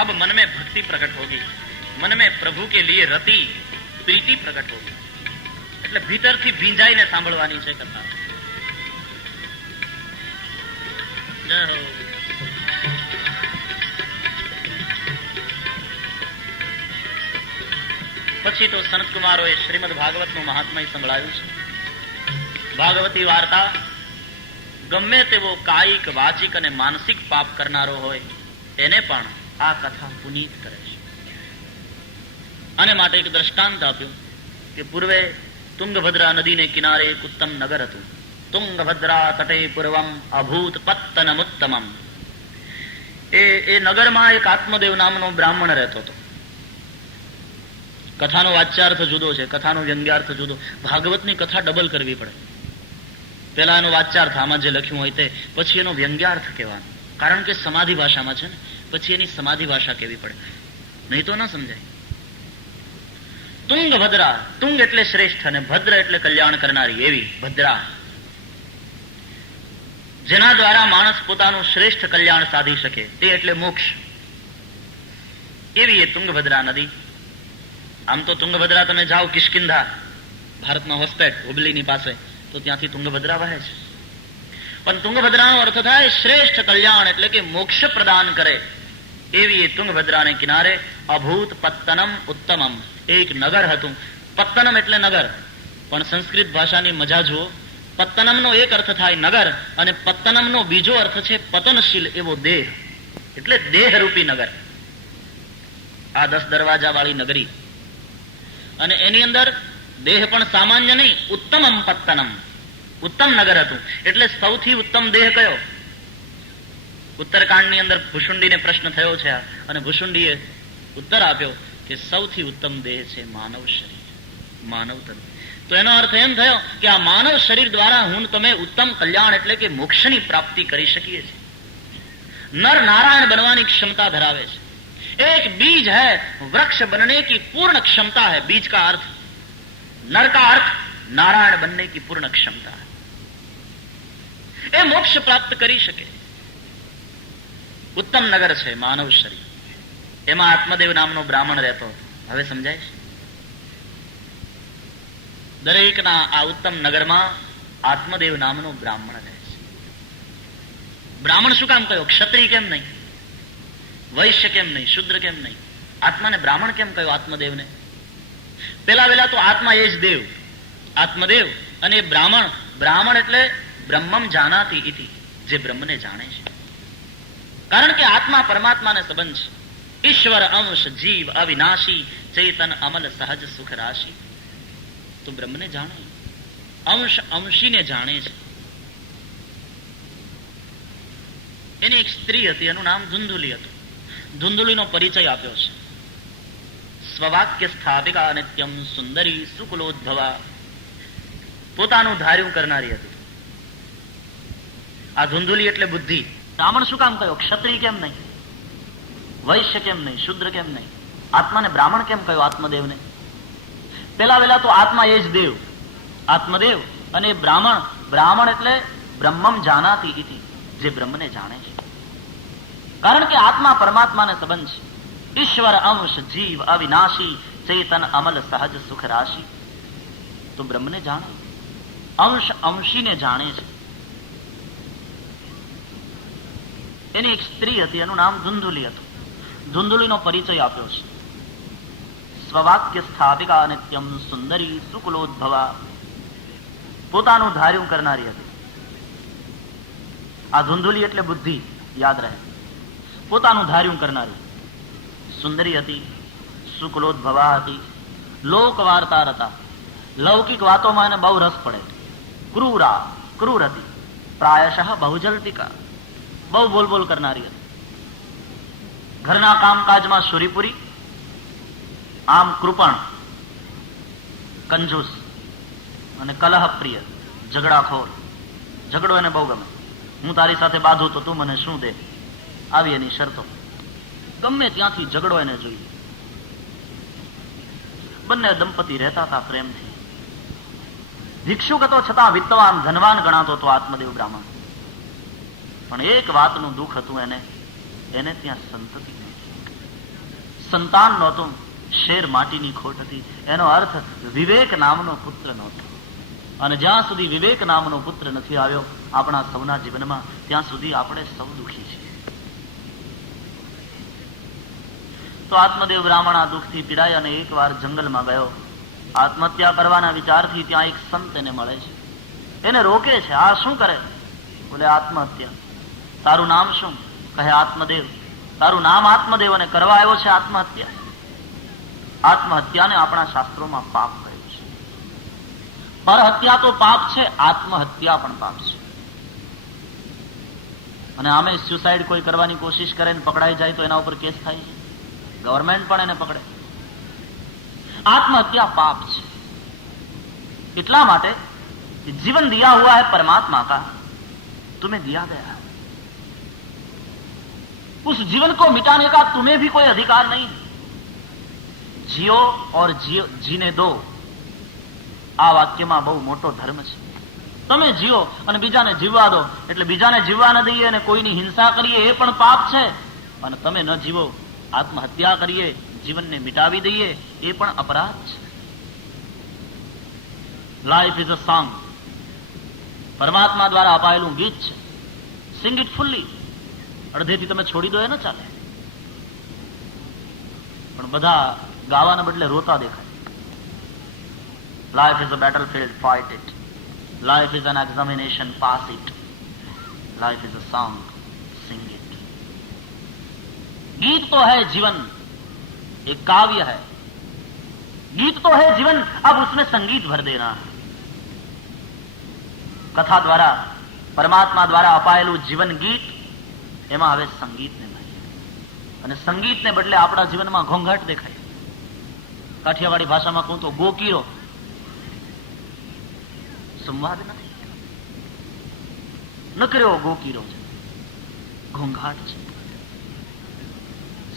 अब मन में भक्ति प्रकट होगी, मन में प्रभु के लिए रति प्रीति प्रकट होगी. એટલે ભીતરથી ભીંજાઈને સાંભળવાની છે કથા. જય હો. પછી તો સનત કુમારોએ શ્રીમદ ભાગવતનું મહાત્મય સંભળાવ્યું છે. ભાગવતી વાર્તા ગમે તેવો કાયિક, વાચિક અને માનસિક પાપ કરનારો હોય એને પણ આ કથા પુનીત કરે છે. અને માટે એક દ્રષ્ટાંત આપ્યું કે પૂર્વે તુંગભદ્રા નદીને કિનારે એક ઉત્તમ નગર હતું. તુંગભદ્રા તટે પૂર્વમ અભૂત પત્તનમુત્તમમ. એ નગરમાં એક આત્મદેવ નામનો બ્રાહ્મણ રહેતો હતો. કથાનો વાચ્યાર્થ જુદો છે, કથાનો વ્યંગ્યાર્થ જુદો. ભાગવતની કથા ડબલ કરવી પડે. પેલા એનો વાચ્યાર્થ આમાં જે લખ્યું હોય તે, પછી એનો વ્યંગ્યાર્થ કહેવાનો. કારણ કે સમાધિ ભાષામાં છે ને, પછી એની સમાધિ ભાષા કહેવી પડે, નહીં તો ના સમજાય. તુંગભદ્રા, તુંગ એટલે શ્રેષ્ઠ અને ભદ્ર એટલે કલ્યાણ કરનારી એવી ભદ્રા, જેના દ્વારા માણસ પોતાનું શ્રેષ્ઠ કલ્યાણ સાધી શકે તે એટલે મોક્ષ. એવી એ તુંગભદ્રા નદી. આમ તો તુંગભદ્રા તમે જાઓ કિષ્કિંધા, ભારતમાં હોસ્પેટ હુબલીની પાસે, તો ત્યાંથી તુંગભદ્રા વહે છે. પણ તુંગભદ્રાનો અર્થ થાય શ્રેષ્ઠ કલ્યાણ, એટલે કે મોક્ષ પ્રદાન કરે એવી એ તુંગભદ્રાને કિનારે અભૂત પત્તનમ ઉત્તમમ એક નગર હતું. પત્તનમ એટલે નગર, પણ સંસ્કૃત ભાષાની મજા જુઓ. પત્તનમનો એક અર્થ થાય નગર, અને પત્તનમનો બીજો અર્થ છે પતનશીલ એવો દેહ, એટલે દેહરૂપી નગર. આ 10 દરવાજા વાળી નગરી, અને એની અંદર દેહ પણ સામાન્ય નહીં, ઉત્તમમ પત્તનમ, ઉત્તમ નગર હતું. એટલે સૌથી ઉત્તમ દેહ કયો? ઉત્તરકાંડની અંદર ભુષુંડીને પ્રશ્ન થયો છે, અને ભુષુંડીએ ઉત્તર આપ્યો કે સૌથી ઉત્તમ દેહ છે માનવ શરીર, માનવ તન. તો એનો અર્થ એમ થયો કે આ માનવ શરીર દ્વારા હું તમે ઉત્તમ કલ્યાણ એટલે કે મોક્ષની પ્રાપ્તિ કરી શકીએ છીએ. નર નારાયણ બનવાની ક્ષમતા ધરાવે છે. एक बीज है, वृक्ष बनने की पूर्ण क्षमता है. बीज का अर्थ, नर का अर्थ नारायण बनने की पूर्ण क्षमता है. એ મોક્ષ પ્રાપ્ત કરી શકે. ઉત્તમ નગર છે માનવ શરીર. એમાં આત્મદેવ નામનો બ્રાહ્મણ રહેતો હતો. હવે સમજાય છે? દરેકના આ ઉત્તમ નગરમાં આત્મદેવ નામનો બ્રાહ્મણ રહે છે. બ્રાહ્મણ શું કામ કહ્યો? ક્ષત્રિય કેમ નહીં? વૈશ્ય કેમ નહીં? શુદ્ર કેમ નહીં? આત્માને બ્રાહ્મણ કેમ કહ્યું? આત્મદેવને પેલા વેલા તો આત્મા એ જ દેવ, આત્મદેવ. અને બ્રાહ્મણ, બ્રાહ્મણ એટલે બ્રહ્મમ જાનાતિ ઇતિ, જે બ્રહ્મને જાણે છે. કારણ કે આત્મા પરમાત્માને સંબંધ છે. ઈશ્વર અંશ જીવ અવિનાશી ચેતન અમલ સહજ સુખ રાશિ. તો બ્રહ્મને જાણે, અંશ અંશીને જાણે છે. એની એક સ્ત્રી હતી, એનું નામ ધુંધુલી હતું. ધુંધુલીનો પરિચય આપ્યો છે. સ્વવાક્ય સ્થાપિકા નિત્યમ સુંદરી સુકુલોદ્ભવા. પોતાનું ધાર્યું કરનારી હતી. આ ધુંધુલી એટલે બુદ્ધિ. બ્રાહ્મણ શું કામ કહ્યો? ક્ષત્રિય કેમ નહીં? વૈશ્ય કેમ નહીં? શુદ્ર કેમ નહીં? આત્માને બ્રાહ્મણ કેમ કહ્યું? આત્મદેવને પેલા વેલા તો આત્મા એ જ દેવ, આત્મદેવ. અને બ્રાહ્મણ, બ્રાહ્મણ એટલે બ્રહ્મમ જાનાતિ ઇતિ, જે બ્રહ્મને જાણે છે. કારણ કે આત્મા પરમાત્માને સંબંધ છે. ઈશ્વર અંશ જીવ અવિનાશી ચેતન અમલ સહજ સુખ રાશિ. તો બ્રહ્મને જાણે, અંશ અંશીને જાણે છે. એની એક સ્ત્રી હતી, એનું નામ ધુંધુલી હતું. ધુંધુલીનો પરિચય આપ્યો છે. સ્વવાક્ય સ્થાપિકા નિત્યમ સુંદરી સુકુલોદ્ભવા. પોતાનું ધાર્યું કરનારી હતી. આ ધુંધુલી એટલે બુદ્ધિ, યાદ રહે. પોતાનું ધાર્યું કરનારી સુંદરી હતી, સુકુલોદ્ભવા હતી, લોક વાર્તા હતા. લૌકિક વાતોમાં એને બહુ રસ પડે. ક્રૂરા, ક્રૂર હતી. પ્રાયશઃ બહુજલ્પિકા, બહુ બોલ બોલ કરનારી હતી. ઘરના કામકાજમાં સુરીપુરી, આમ કૃપણ, કંજૂસ અને કલહપ્રિય, ઝઘડાખોર. ઝઘડો એને બહુ ગમે. હું તારી સાથે બાંધું તો તું મને શું દે, આવી એની શરતો. ગમે ત્યાંથી ઝઘડો એને જોઈએ. બંને દંપતી રહેતા હતા પ્રેમથી. ભિક્ષુક હતો છતાં વિત્તવાન, ધનવાન ગણાતો હતો આત્મદેવ બ્રાહ્મણ. પણ એક વાતનું દુઃખ હતું એને ત્યાં સંતતિ નહોતી, સંતાન નહોતું, શેર માટીની ખોટ હતી. એનો અર્થ વિવેક નામનો પુત્ર નહોતો. અને જ્યાં સુધી વિવેક નામનો પુત્ર નથી આવ્યો આપણા સૌના જીવનમાં, ત્યાં સુધી આપણે સૌ દુઃખી છીએ. તો આત્મદેવ બ્રાહ્મણ આ દુઃખથી પીડાય અને એકવાર જંગલમાં ગયો. આત્મહત્યા કરવાના વિચારથી ત્યાં એક સંત એને મળે છે, એને રોકે છે. આ શું કરે? બોલે આત્મહત્યા. તારું નામ શું? કહે આત્મદેવ. તારું નામ આત્મદેવ અને કરવા આવ્યો છે આત્મહત્યા? આત્મહત્યાને આપણા શાસ્ત્રોમાં પાપ કહ્યું છે. પરહત્યા તો પાપ છે, આત્મહત્યા પણ પાપ છે. અને આમે સુસાઇડ કોઈ કરવાની કોશિશ કરે ને પકડાઈ જાય તો એના ઉપર કેસ થાય છે, ગવર્મેન્ટ પણ એને પકડે. आत्महत्या पाप है. इतना माटे जीवन दिया हुआ है परमात्मा का, तुम्हें दिया गया है, उस जीवन को मिटाने का तुम्हें भी कोई अधिकार नहीं. जियो और जीने दो, आ वाक्यમાં બહુ મોટો ધર્મ છે. તમે જીવો અને બીજાને જીવવા દો, એટલે બીજાને જીવવા ન દઈએ અને કોઈની હિંસા કરીએ એ પણ પાપ છે. અને તમે ન જીવો, આત્મહત્યા કરીએ, જીવનને મિટાવી દઈએ એ પણ અપરાધ છે. લાઈફ ઇઝ અ સોંગ, પરમાત્મા દ્વારા અપાયેલું ગીત છે. સિંગ ઇટ ફુલ્લી. અડધેથી તમે છોડી દો એ ન ચાલે. પણ બધા ગાવાના બદલે રોતા દેખાય. Life is a battlefield, fight it. Life is an examination, pass it. Life is a song, sing it. गीत तो है जीवन, एक काव्य है. गीत तो है जीवन, अब उसमें संगीत भर देना है. कथा द्वारा, परमात्मा द्वारा अपाયેલું જીવન ગીત, એમાં હવે સંગીતને ભરીએ. અને સંગીતને બદલે આપણા જીવનમાં ઘોંઘાટ દેખાય. કાઠિયાવાડી ભાષામાં કહું તો ગોકીરો. સંવાદ નથી, ન કર્યો ગોકીરો છે, ઘોંઘાટ છે.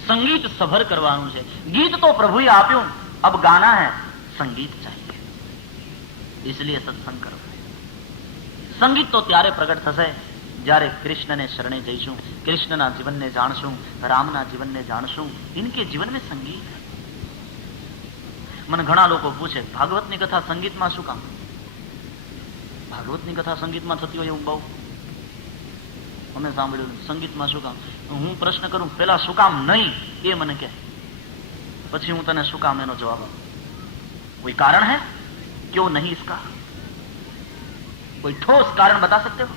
संगीत सभर करवानुं છે. गीत तो प्रभुए आप्યું, अब गाना है, संगीत चाहिए, इसलिए सत्संग करो. संगीत तो ત્યારે પ્રગટ થશે જ્યારે કૃષ્ણને શરણે જઈશું, કૃષ્ણના જીવનને જાણશું, રામના જીવનને જાણશું. ઇનકે જીવન में संगीत है. મને ઘણા લોકો પૂછે ભાગવતની કથા સંગીતમાં શું કામ? ભાગવતની કથા સંગીતમાં થતી હોય એવું બહુ અમે સાંભળ્યું. સંગીતમાં શું કામ? હું પ્રશ્ન કરું, પેલા શું કામ નહીં એ મને કહે, પછી હું તને શું કામ એનો જવાબ આપું. कोई कारण है क्यों नहीं इसका? कोई ठोस कारण बता सकते हो?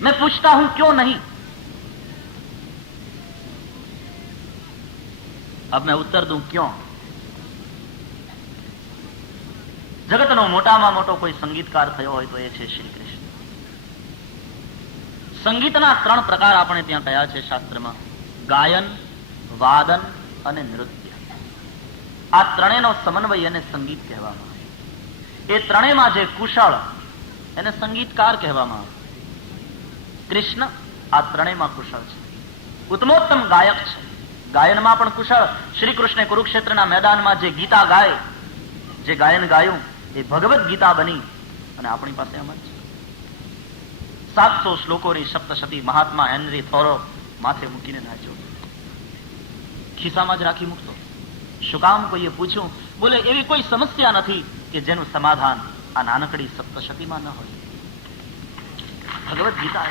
मैं पूछता हूं क्यों नहीं. अब मैं उत्तर दूं क्यों. જગતનો મોટામાં મોટો કોઈ સંગીતકાર થયો હોય તો એ છે શ્રી કૃષ્ણ. સંગીતના 3 પ્રકાર આપણે ત્યાં કયા છે શાસ્ત્રમાં: ગાયન, વાદન અને નૃત્ય. આ ત્રણેયનો સમન્વય એને સંગીત કહેવામાં આવે. એ ત્રણેયમાં જે કુશળ એને સંગીતકાર કહેવામાં આવે. કૃષ્ણ આ ત્રણેયમાં કુશળ છે, ઉત્તમોત્તમ ગાયક છે. ગાયનમાં પણ કુશળ. શ્રી કૃષ્ણે કુરુક્ષેત્રના મેદાનમાં જે ગીતા ગાય, જે ગાયન ગાયું એ ભગવદ ગીતા બની અને આપણી પાસે આમ જ 700 શ્લોકોની સપ્તશતી મહાત્મા હેનરી થોરો માથે મૂકીને નાચ્યો, ખિસ્સામાં જ રાખી મૂકતો. શું કામ? કોઈએ પૂછ્યું, બોલે એવી કોઈ સમસ્યા નથી કે જેનું સમાધાન આ નાનકડી સપ્તશતીમાં ન હોય. ભગવદ ગીતા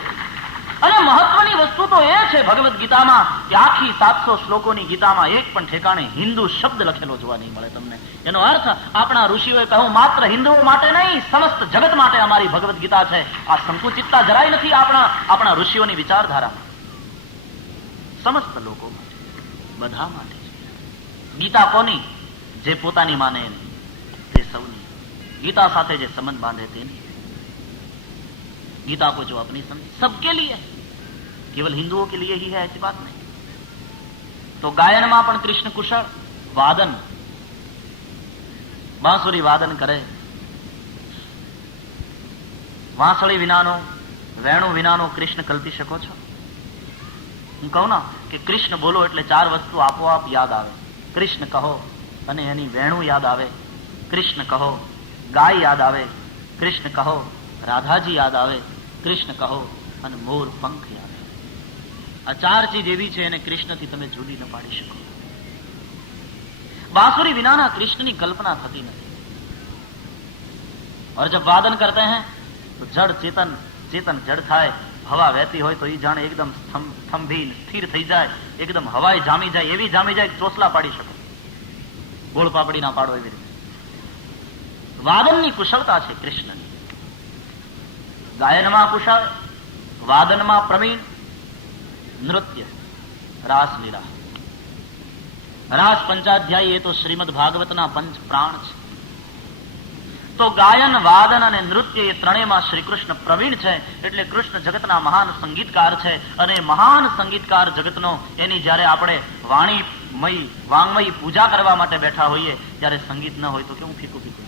અને મહત્વની વસ્તુ તો એ છે ભગવદ ગીતામાં કે આખી 700 શ્લોકોની ગીતામાં એક પણ ઠેકાણે હિન્દુ શબ્દ લખેલો જોવા નહીં મળે તમને. એનો અર્થ આપણા ઋષિઓએ કહ્યું માત્ર હિન્દુઓ માટે નહીં, સમસ્ત જગત માટે અમારી ભગવદ ગીતા છે. આ સંકુચિતતા જરાય નથી આપણા ઋષિઓની વિચારધારામાં. સમસ્ત લોકો માટે, બધા માટે છે. ગીતા કોની? જે પોતાની માને એની, તે સૌની. ગીતા સાથે જે સંબંધ બાંધે તેની. गीता को जो अपनी समझ, सबके लिए, केवल हिंदुओं के लिए ही है ऐसी बात नहीं. तो गायन में पण कृष्ण कुशल. वादन, बांसुरी वादन करे. વાંસળી વિનાનો, વેણુ વિનાનો કૃષ્ણ કલ્પી શકો છો? હું કહું ના કે કૃષ્ણ બોલો એટલે 4 વસ્તુ આપોઆપ યાદ આવે. કૃષ્ણ કહો અને એની વેણુ યાદ આવે. કૃષ્ણ કહો, ગાય યાદ આવે. કૃષ્ણ કહો, રાધાજી યાદ આવે. કૃષ્ણ કહો અને મોર પંખ આવે. આ ચાર ચીજ એવી છે એને કૃષ્ણથી તમે જુદી ન પાડી શકો. बांसुरी विना कृष्ण की कल्पना थती नहीं. और जब वादन करते हैं तो जड़ चेतन चेतन जड़ थाय. हवा वहती हो तो ये जाने एकदम थंभी स्थिर थी जाए, एकदम हवाई जामी जाए, एवी जामी जाए ચોસલા પાડી શકો, ગોળ પાપડી ના પાડો એવી રીતે. વાદનની કુશળતા છે કૃષ્ણની. ગાયનમાં કુશળ, વાદનમાં પ્રવીણ, નૃત્ય રાસલીલા. રાસ પંચાધ્યાયી એ તો શ્રીમદ ભાગવતના પંચ પ્રાણ છે. તો ગાયન, વાદન અને નૃત્ય એ ત્રણેયમાં શ્રી કૃષ્ણ પ્રવીણ છે. એટલે કૃષ્ણ જગતના મહાન સંગીતકાર છે. અને મહાન સંગીતકાર જગતનો એની જયારે આપણે વાંગમય પૂજા કરવા માટે બેઠા હોઈએ ત્યારે સંગીત ન હોય તો કેવું ફીકું ફીકું.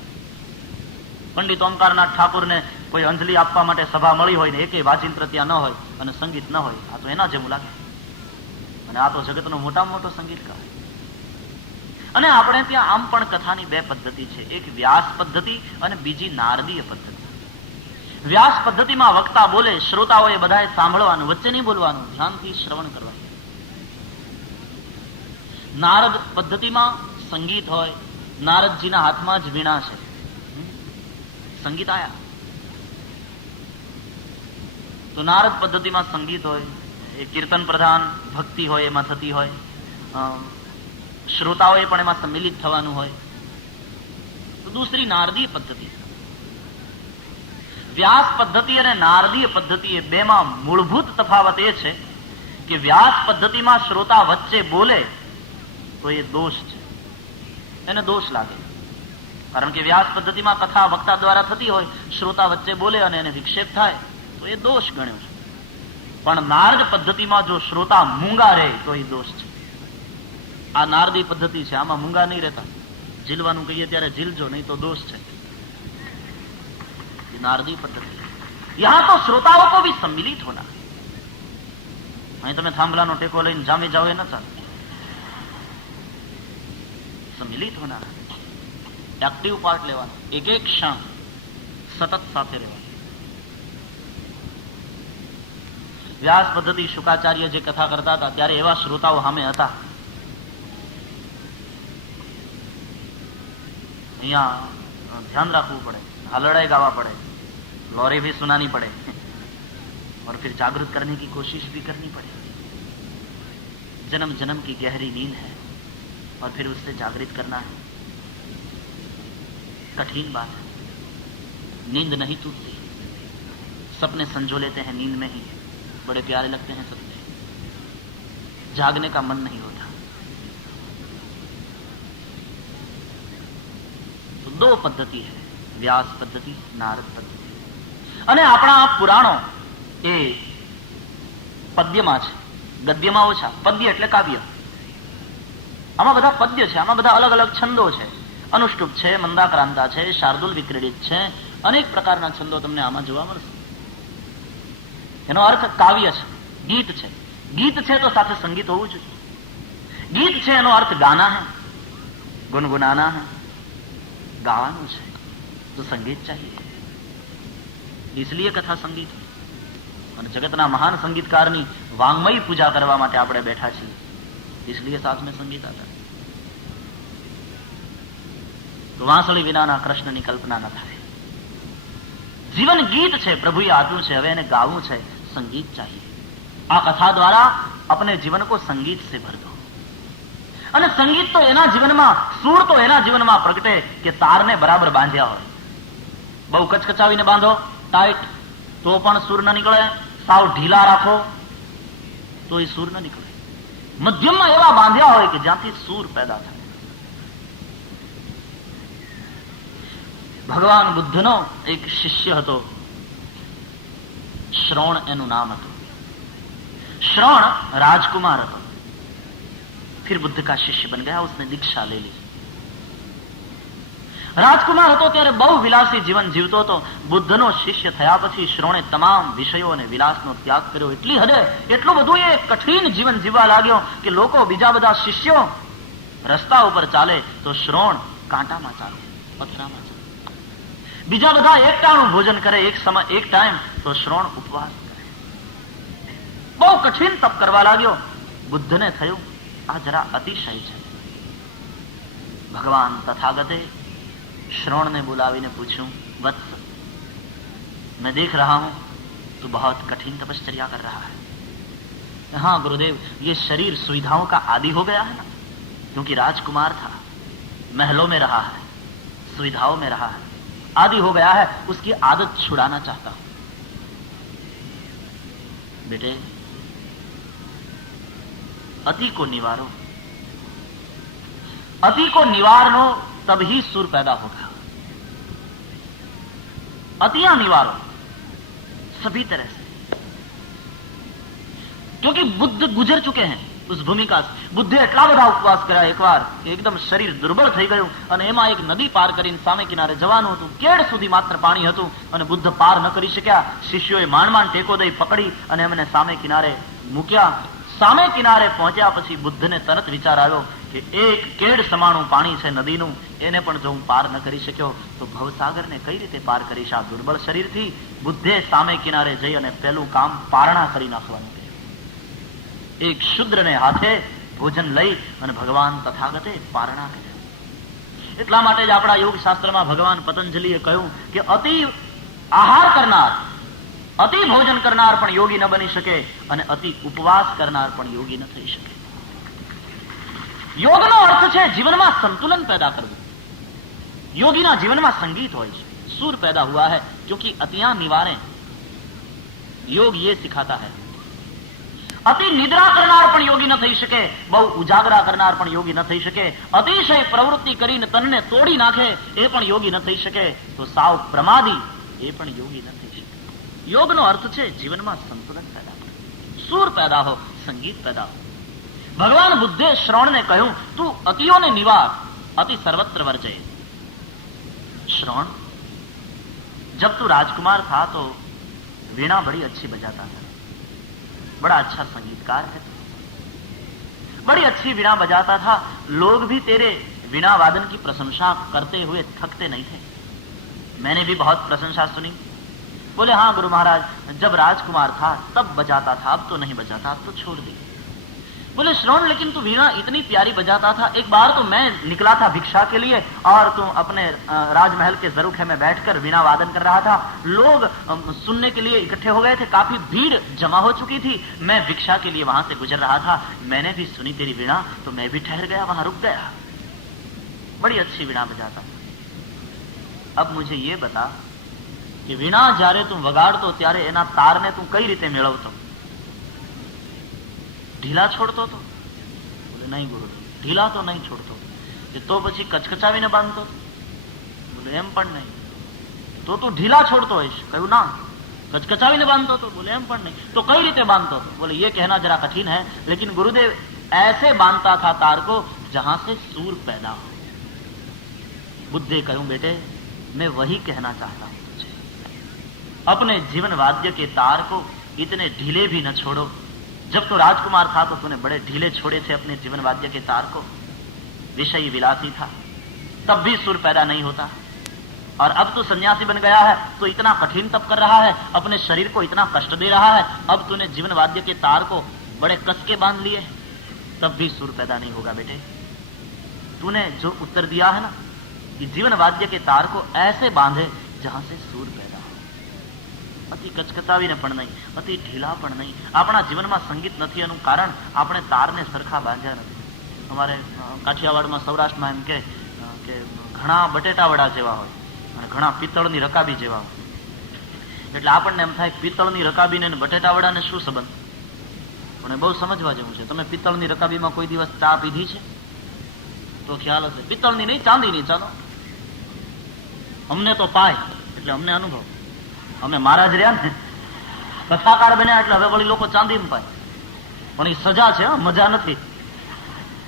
પંડિત ઓમકારનાથ ઠાકુરને કોઈ અંજલિ આપવા માટે સભા મળી હોય ને એકે વાચિંત્ર ત્યાં ન હોય અને સંગીત ન હોય, આ તો એના જેવું લાગે. અને આ તો જગતનો મોટામાં મોટો સંગીતકાર. અને આપણે ત્યાં આમ પણ કથાની બે પદ્ધતિ છે, એક વ્યાસ પદ્ધતિ અને બીજી નારદીય પદ્ધતિ. વ્યાસ પદ્ધતિમાં વક્તા બોલે, શ્રોતાઓએ બધાએ સાંભળવાનું, વચ્ચે નહીં બોલવાનું, ધ્યાનથી શ્રવણ કરવાનું. નારદ પદ્ધતિમાં સંગીત હોય, નારદજીના હાથમાં જ વીણા છે, સંગીત આયા. તો નારદ પદ્ધતિમાં સંગીત હોય, એ કીર્તન પ્રધાન ભક્તિ હોય એમાં થતી હોય, શ્રોતાઓએ પણ એમાં સંમિલિત થવાનું હોય. તો દૂસરી નારદીય પદ્ધતિ. વ્યાસ પદ્ધતિ અને નારદીય પદ્ધતિ એ બેમાં મૂળભૂત તફાવત એ છે કે વ્યાસ પદ્ધતિમાં શ્રોતા વચ્ચે બોલે તો એ દોષ છે, એને દોષ લાગે. કારણ કે વ્યાસ પદ્ધતિમાં કથા વક્તા દ્વારા થતી હોય, શ્રોતા વચ્ચે બોલે અને એને વિક્ષેપ થાય તો એ દોષ ગણ્યો છે. પણ નારદ પદ્ધતિમાં જો શ્રોતા મૂંગા રહે તો એ દોષ છે. આ નારદી પદ્ધતિ છે, આમાં મૂંગા નહીં રહેતા. ઝીલવાનું કહીએ ત્યારે ઝીલજો, નહીં તો દોષ છે. नारदी पद्धति. यहां तो श्रोताओं को भी सम्मिलित होना. અહીં તમે થાંભલાનો ટેકો લઈને જામી જાઓ એ ન ચાલે. सम्मिलित होना, एक्टिव पार्ट लेवानो, एक एक क्षण सतत સાથે રહેવાનું. વ્યાસ પદ્ધતિ શુકાચાર્ય જે કથા કરતા હતા ત્યારે એવા શ્રોતાઓ સામે હતા. અહીંયા ध्यान રાખવું પડે, हलड़ाई गावा पड़े, लौरे भी सुनानी पड़े और फिर जागृत करने की कोशिश भी करनी पड़े. जन्म जन्म की गहरी नींद है और फिर उससे जागृत करना है. कठिन बात है. नींद नहीं टूटती, सपने संजो लेते हैं नींद में ही, बड़े प्यारे लगते हैं सपने, जागने का मन नहीं होता. तो दो पद्धति है, व्यास पद्धति, नारद पद्धति. અને આપણા પુરાણો એ પદ્યમાં છે, ગદ્યમાં ઓછા. પદ્ય એટલે કાવ્ય. આમાં બધા પદ્ય છે, આમાં બધા અલગ અલગ છંદો છે. અનુષ્ટુપ છે, મંદાક્રાંતા છે, શાર્દુલ વિક્રીડિત છે, અનેક પ્રકારના છંદો તમને આમાં જોવા મળશે. એનો અર્થ કાવ્ય છે, ગીત છે. ગીત છે તો સાથે સંગીત હોવું જોઈએ. ગીત છે એનો અર્થ ગાના હે, ગુનગુનાના હે, ગાવાનું છે તો સંગીત चाहिए. इसलिए कथा संगीत. અને જગતના મહાન સંગીતકારની વાંગમય પૂજા કરવા માટે આપણે બેઠા છીએ, इसलिए साथ में संगीत आता. તો વાંસળી વિનાના કૃષ્ણની કલ્પના ન થાય. જીવન ગીત છે, પ્રભુએ આપ્યું છે, હવે એને ગાવું છે, સંગીત चाहिए. આ કથા દ્વારા अपने जीवन को संगीत से भर दो. અને સંગીત તો એના જીવનમાં, સૂર તો એના જીવનમાં પ્રગટે કે તારને બરાબર બાંધ્યા હોય. બહુ કચકચાવીને બાંધો ટાઈટ તો પણ સૂર ન નીકળે, સાવ ઢીલા રાખો તો એ સૂર ન નીકળે. મધ્યમમાં એવા બાંધ્યા હોય કે જ્યાંથી સૂર પેદા થાય. ભગવાન બુદ્ધનો એક શિષ્ય હતો, શ્રવણ એનું નામ હતું. श्रवण राजकुमार હતો, फिर बुद्ध का शिष्य बन गया, उसने दीक्षा ले ली. રાજકુમાર હતો ત્યારે બહુ વિલાસી જીવન જીવતો હતો. બુદ્ધનો શિષ્ય થયા પછી શ્રવણે તમામ વિષયો અને વિલાસનો ત્યાગ કર્યો. એટલી હદે એટલું બધું એ કઠિન જીવન જીવવા લાગ્યો કે લોકો બીજા બધા શિષ્યો રસ્તા ઉપર ચાલે તો શ્રવણ કાંટામાં ચાલે, પથરામાં ચાલે. બીજા બધા એક ટાણું ભોજન કરે, એક ટાઈમ, તો શ્રોણ ઉપવાસ કરે. બહુ કઠિન તપ કરવા લાગ્યો. બુદ્ધને થયું આ જરા અતિશય છે. ભગવાન તથાગતે श्रोण ने बुलावीने पूछूं, वत्स मैं देख रहा हूं तू बहुत कठिन तपश्चर्या कर रहा है. हाँ गुरुदेव, ये शरीर सुविधाओं का आदि हो गया है ना, क्योंकि राजकुमार था, महलों में रहा है, सुविधाओं में रहा है, आदि हो गया है, उसकी आदत छुड़ाना चाहता हूं. बेटे, अति को निवारो. अति को निवारो तभी सुर पैदा होगा. अतियां निवारो सभी तरह से, क्योंकि बुद्ध गुजर चुके हैं उस भूमिका से. बुद्धे એટલા બધા ઉપવાસ કર્યા એકવાર કે એકદમ શરીર દુર્બળ થઈ ગયું, અને એમાં એક નદી પાર કરીને સામે કિનારે જવાનું હતું. કેડ સુધી માત્ર પાણી હતું અને બુદ્ધ પાર ન કરી શક્યા. શિષ્યોએ માંડ ટેકો દઈ પકડી અને એમને સામે કિનારે મૂક્યા. સામે કિનારે પહોંચ્યા પછી બુદ્ધને તરત વિચાર આવ્યો કે એક કેડ સમાણું પાણી છે નદીનું, એને પણ જો હું પાર ન કરી શક્યો તો ભવસાગરને કઈ રીતે પાર કરીશ આ દુર્બળ શરીરથી. બુદ્ધે સામે કિનારે જઈ અને પહેલું કામ પારણા કરી નાખવાનું કહ્યું. એક શુદ્રને હાથે ભોજન લઈ અને ભગવાન તથાગતે પારણા કર્યા. એટલા માટે જ આપણા યોગ શાસ્ત્રમાં ભગવાન પતંજલિએ કહ્યું કે અતિ આહાર કરનાર, અતિ ભોજન કરનાર પણ યોગી ન બની શકે, અને અતિ ઉપવાસ કરનાર પણ યોગી ન થઈ શકે. યોગનો અર્થ છે જીવનમાં સંતુલન पैदा કરવું. યોગીના જીવનમાં સંગીત હોય છે, સુર पैदा हुआ है, क्योंकि अतियां निवारें. योग ये सिखाता है. અતિ નિદ્રા કરનાર પણ યોગી ન થઈ શકે, બહુ ઉજાગરા કરનાર પણ યોગી ન થઈ શકે, અતિશય પ્રવૃત્તિ કરીને તનને તોડી નાખે એ પણ યોગી ન થઈ શકે, તો સાવ પ્રમાદી એ પણ યોગી ન થઈ શકે. યોગનો અર્થ છે જીવનમાં સંતુલન पैदा કરવું, સુર पैदा हो, સંગીત पैदा हो. ભગવાન બુદ્ધે શ્રવણને કહ્યું, તું અતિઓને નિવાર, अति सर्वत्र वर्जय. श्रवण, जब तू राजकुमार था तो वीणा बड़ी अच्छी बजाता था, बड़ा अच्छा संगीतकार है, बड़ी अच्छी वीणा बजाता था. लोग भी तेरे वीणा वादन की प्रशंसा करते हुए थकते नहीं थे. मैंने भी बहुत प्रशंसा सुनी. बोले हाँ गुरु महाराज, जब राजकुमार था तब बजाता था, अब तो नहीं बजाता, अब तो छोड़ दी. बोले श्रवण, लेकिन तू वीणा इतनी प्यारी बजाता था. एक बार तो मैं निकला था भिक्षा के लिए और तू अपने राजमहल के जरूखे में बैठकर वीणा वादन कर रहा था. लोग सुनने के लिए इकट्ठे हो गए थे, काफी भीड़ जमा हो चुकी थी. मैं भिक्षा के लिए वहां से गुजर रहा था, मैंने भी सुनी तेरी वीणा तो मैं भी ठहर गया, वहां रुक गया. बड़ी अच्छी वीणा बजाता. अब मुझे ये बता कि वीणा જ્યારે તું વગાડતો ત્યારે એના તારને તું કઈ રીતે મેળવતો? ઢીલા છોડતો તો? બોલે નહીં ગુરુ, ઢીલા તો નહીં છોડતો. તો પછી કચકચાવીને બાંધતો? બોલે એમ પણ નહીં. તો તું ઢીલા છોડતો હોઈશ? કહ્યું ના, કચકચાવીને બાંધતો તો? બોલે એમ પણ નહીં. તો કઈ રીતે બાંધતો? બોલે ये कहना जरा कठिन है, लेकिन गुरुदेव ऐसे बांधता था तार को जहां से सूर पैदा हो. बुद्धे कहूं, बेटे मैं वही कहना चाहता हूं तुझे. अपने जीवन वाद्य के तार को इतने ढीले भी न छोड़ो. जब तो राजकुमार था तो तूने बड़े ढीले छोड़े थे अपने जीवन वाद्य के तार को. विषय विलासी था तब भी सुर पैदा नहीं होता, और अब तो सन्यासी बन गया है तो इतना कठिन तप कर रहा है, अपने शरीर को इतना कष्ट दे रहा है. अब तूने जीवन वाद्य के तार को बड़े कस के बांध लिए, तब भी सुर पैदा नहीं होगा. बेटे तूने जो उत्तर दिया है ना कि जीवन वाद्य के तार को ऐसे बांधे जहां से सूर पैदा हो. अति कचकचावीने पण नहीं, अति ढीला पण नहीं. આપણા જીવનમાં સંગીત નથી એનું કારણ આપણે તારને સરખા બાંધ્યા નથી. અમારે કાઠિયાવાડમાં સૌરાષ્ટ્રમાં એમ કે ઘણા બટેટા વડા જેવા હોય અને ઘણા પિત્તળની રકાબી જેવા હોય. એટલે આપણને એમ થાય પિત્તળની રકાબીને અને બટેટા વડાને શું સંબંધ? પણ બહુ સમજવા જેવું છે. તમે પિત્તળની રકાબીમાં કોઈ દિવસ ચા પીધી છે તો ખ્યાલ હશે. પિત્તળની નહીં, ચાંદીની. ચાલો, અમને તો પાય એટલે અમને અનુભવ. અમે મહારાજ રહ્યા ને કથાકાર બન્યા એટલે હવે વળી લોકો ચાંદીમાં પાય, પણ એ સજા છે, મજા નથી.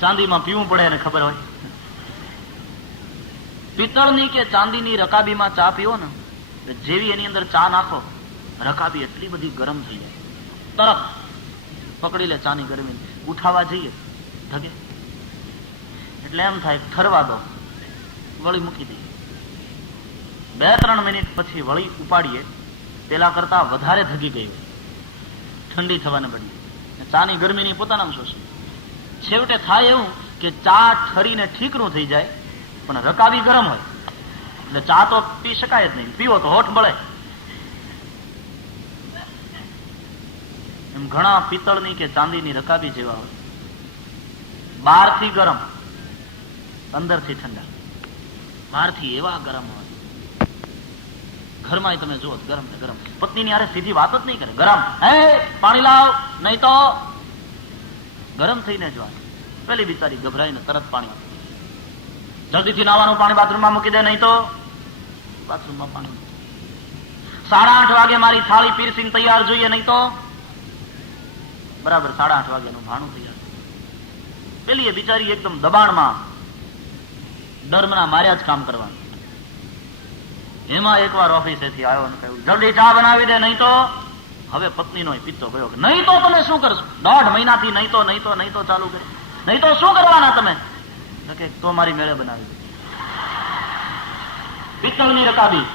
ચાંદીમાં પીવું પડે એને ખબર હોય. પિત્તળની કે ચાંદીની રકાબીમાં ચા પીવો ને, જેવી એની અંદર ચા નાખો, રકાબી એટલી બધી ગરમ થઈ જાય, તરત પકડી લે ચાની ગરમી. ઉઠાવા જઈએ ધગે એટલે એમ થાય ઠરવા દો, વળી મૂકી દઈએ. 2-3 મિનિટ પછી વળી ઉપાડીએ પેલા કરતા વધારે ધગી ગઈ, ઠંડી થવાને બદલે. ચાની ગરમીની પોતાના શોષણ. છેવટે થાય એવું કે ચા ઠરીને ઠીકરું થઈ જાય, પણ રકાબી ગરમ હોય એટલે ચા તો પી શકાય જ નહીં, પીવો તો હોઠ બળે. એમ ઘણા પિત્તળની કે ચાંદીની રકાબી જેવા હોય, બહારથી ગરમ અંદરથી ઠંડા. બહારથી એવા ગરમ હોય, ઘરમાં તમે જુઓ ગરમ ને ગરમ. પત્નીની હારે સીધી વાત જ નહીં કરે, ગરમ હે પાણી લાવ, નહીં તો ગરમ થઈને જ વાત. પેલી બિચારી ગભરાઈને તરત પાણી આપે, જલ્દીથી નાવાનું પાણી બાથરૂમમાં મૂકી દે, નહીં તો બાથરૂમમાં પાણી. 8:30 વાગે મારી થાળી પીરસીને તૈયાર જોઈએ, નહીં તો બરાબર 8:30 વાગ્યાનું ભાણું તૈયાર. પેલી એ બિચારી એકદમ દબાણમાં ડરના માર્યા જ કામ કરવાનું. એમાં એકવાર ઓફિસેથી આવ્યો ને કહ્યું જલ્દી ચા બનાવી દે, નહીં તો. હવે પત્નીનો પિત્તો ગયો કે નહીં તો તમે શું કરશો? 1.5 મહિનાથી નહીં તો ચાલુ કરે, નહીં તો શું કરવાના તમે? કે તો મારી મેળે બનાવી દે. પિત્તળની રકાબી,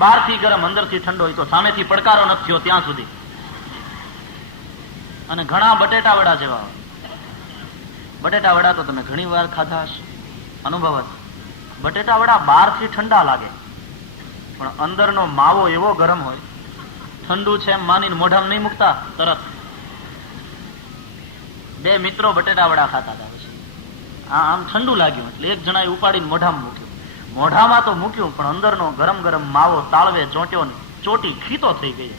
બહારથી ગરમ અંદરથી ઠંડો હોય તો સામેથી પડકારો નથી થયો ત્યાં સુધી. અને ઘણા બટેટા વડા જેવા હોય. બટેટા વડા તો તમે ઘણી વાર ખાધા હશે, અનુભવ હશે. બટેટા વડા બહારથી ઠંડા લાગે પણ અંદરનો માવો એવો ગરમ હોય, ઠંડુ છે એમ માનીને મોઢામાં નહીં મૂકતા તરત. 2 મિત્રો બટેટા વડા ખાતા હતા, પછી આમ ઠંડુ લાગ્યું એટલે એક જણાએ ઉપાડીને મોઢામાં મૂક્યું. મોઢામાં તો મૂક્યું પણ અંદરનો ગરમ ગરમ માવો તાળવે ચોંટ્યો ને ચોટી ખીતો થઈ ગઈ.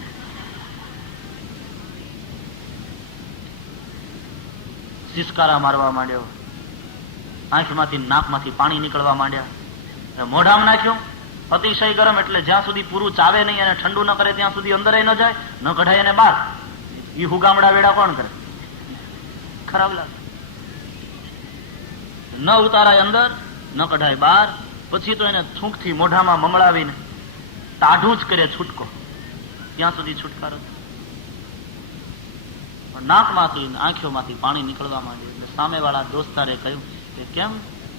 સિસકારા મારવા માંડ્યો, આંખમાંથી નાકમાંથી પાણી નીકળવા માંડ્યા. મોઢામાં નાખ્યું, અતિશય ગરમ એટલે જ્યાં સુધી પૂરું ચાવે નહીં અને ઠંડુ ન કરે ત્યાં સુધી અંદર ન જાય, ન કઢાય એને બહાર. એ હુગામડા વેડા કોણ કરે? ખરાબ લાગે. ન ઉતારાય અંદર, ન કઢાય બહાર. પછી તો એને થૂંકથી મોઢામાં મમળાવીને ટાઢું જ કરે છૂટકો, ત્યાં સુધી છુટકારો. નાકમાંથી આંખોમાંથી પાણી નીકળવા માંડ્યું એટલે સામેવાળા દોસ્તારે કહ્યું કે કેમ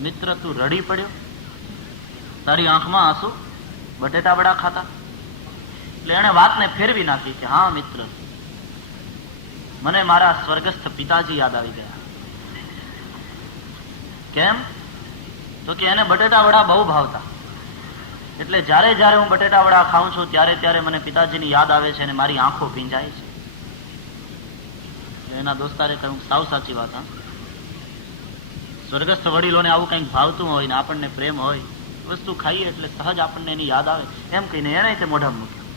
મિત્ર તું રડી પડ્યો? તારી આંખમાં આંસુ? બટેટા વડા ખાતા? એટલે એને વાતને ફેરવી નાખી કે હા મિત્ર, મને મારા સ્વર્ગસ્થ પિતાજી યાદ આવી ગયા. કેમ? તો કે એને બટેટા વડા બહુ ભાવતા, એટલે જ્યારે જ્યારે હું બટેટા વડા ખાઉં છું ત્યારે ત્યારે મને પિતાજીની યાદ આવે છે અને મારી આંખો ભીંજાય છે. એના દોસ્તારે કહ્યું સાવ સાચી વાત. હા, સ્વર્ગસ્થ વડીલોને આવું કંઈક ભાવતું હોય ને આપણને પ્રેમ હોય, વસ્તુ ખાઈએ એટલે સહજ આપણને એની યાદ આવે, એમ કહીને એને તે મોઢામાં મૂક્યું.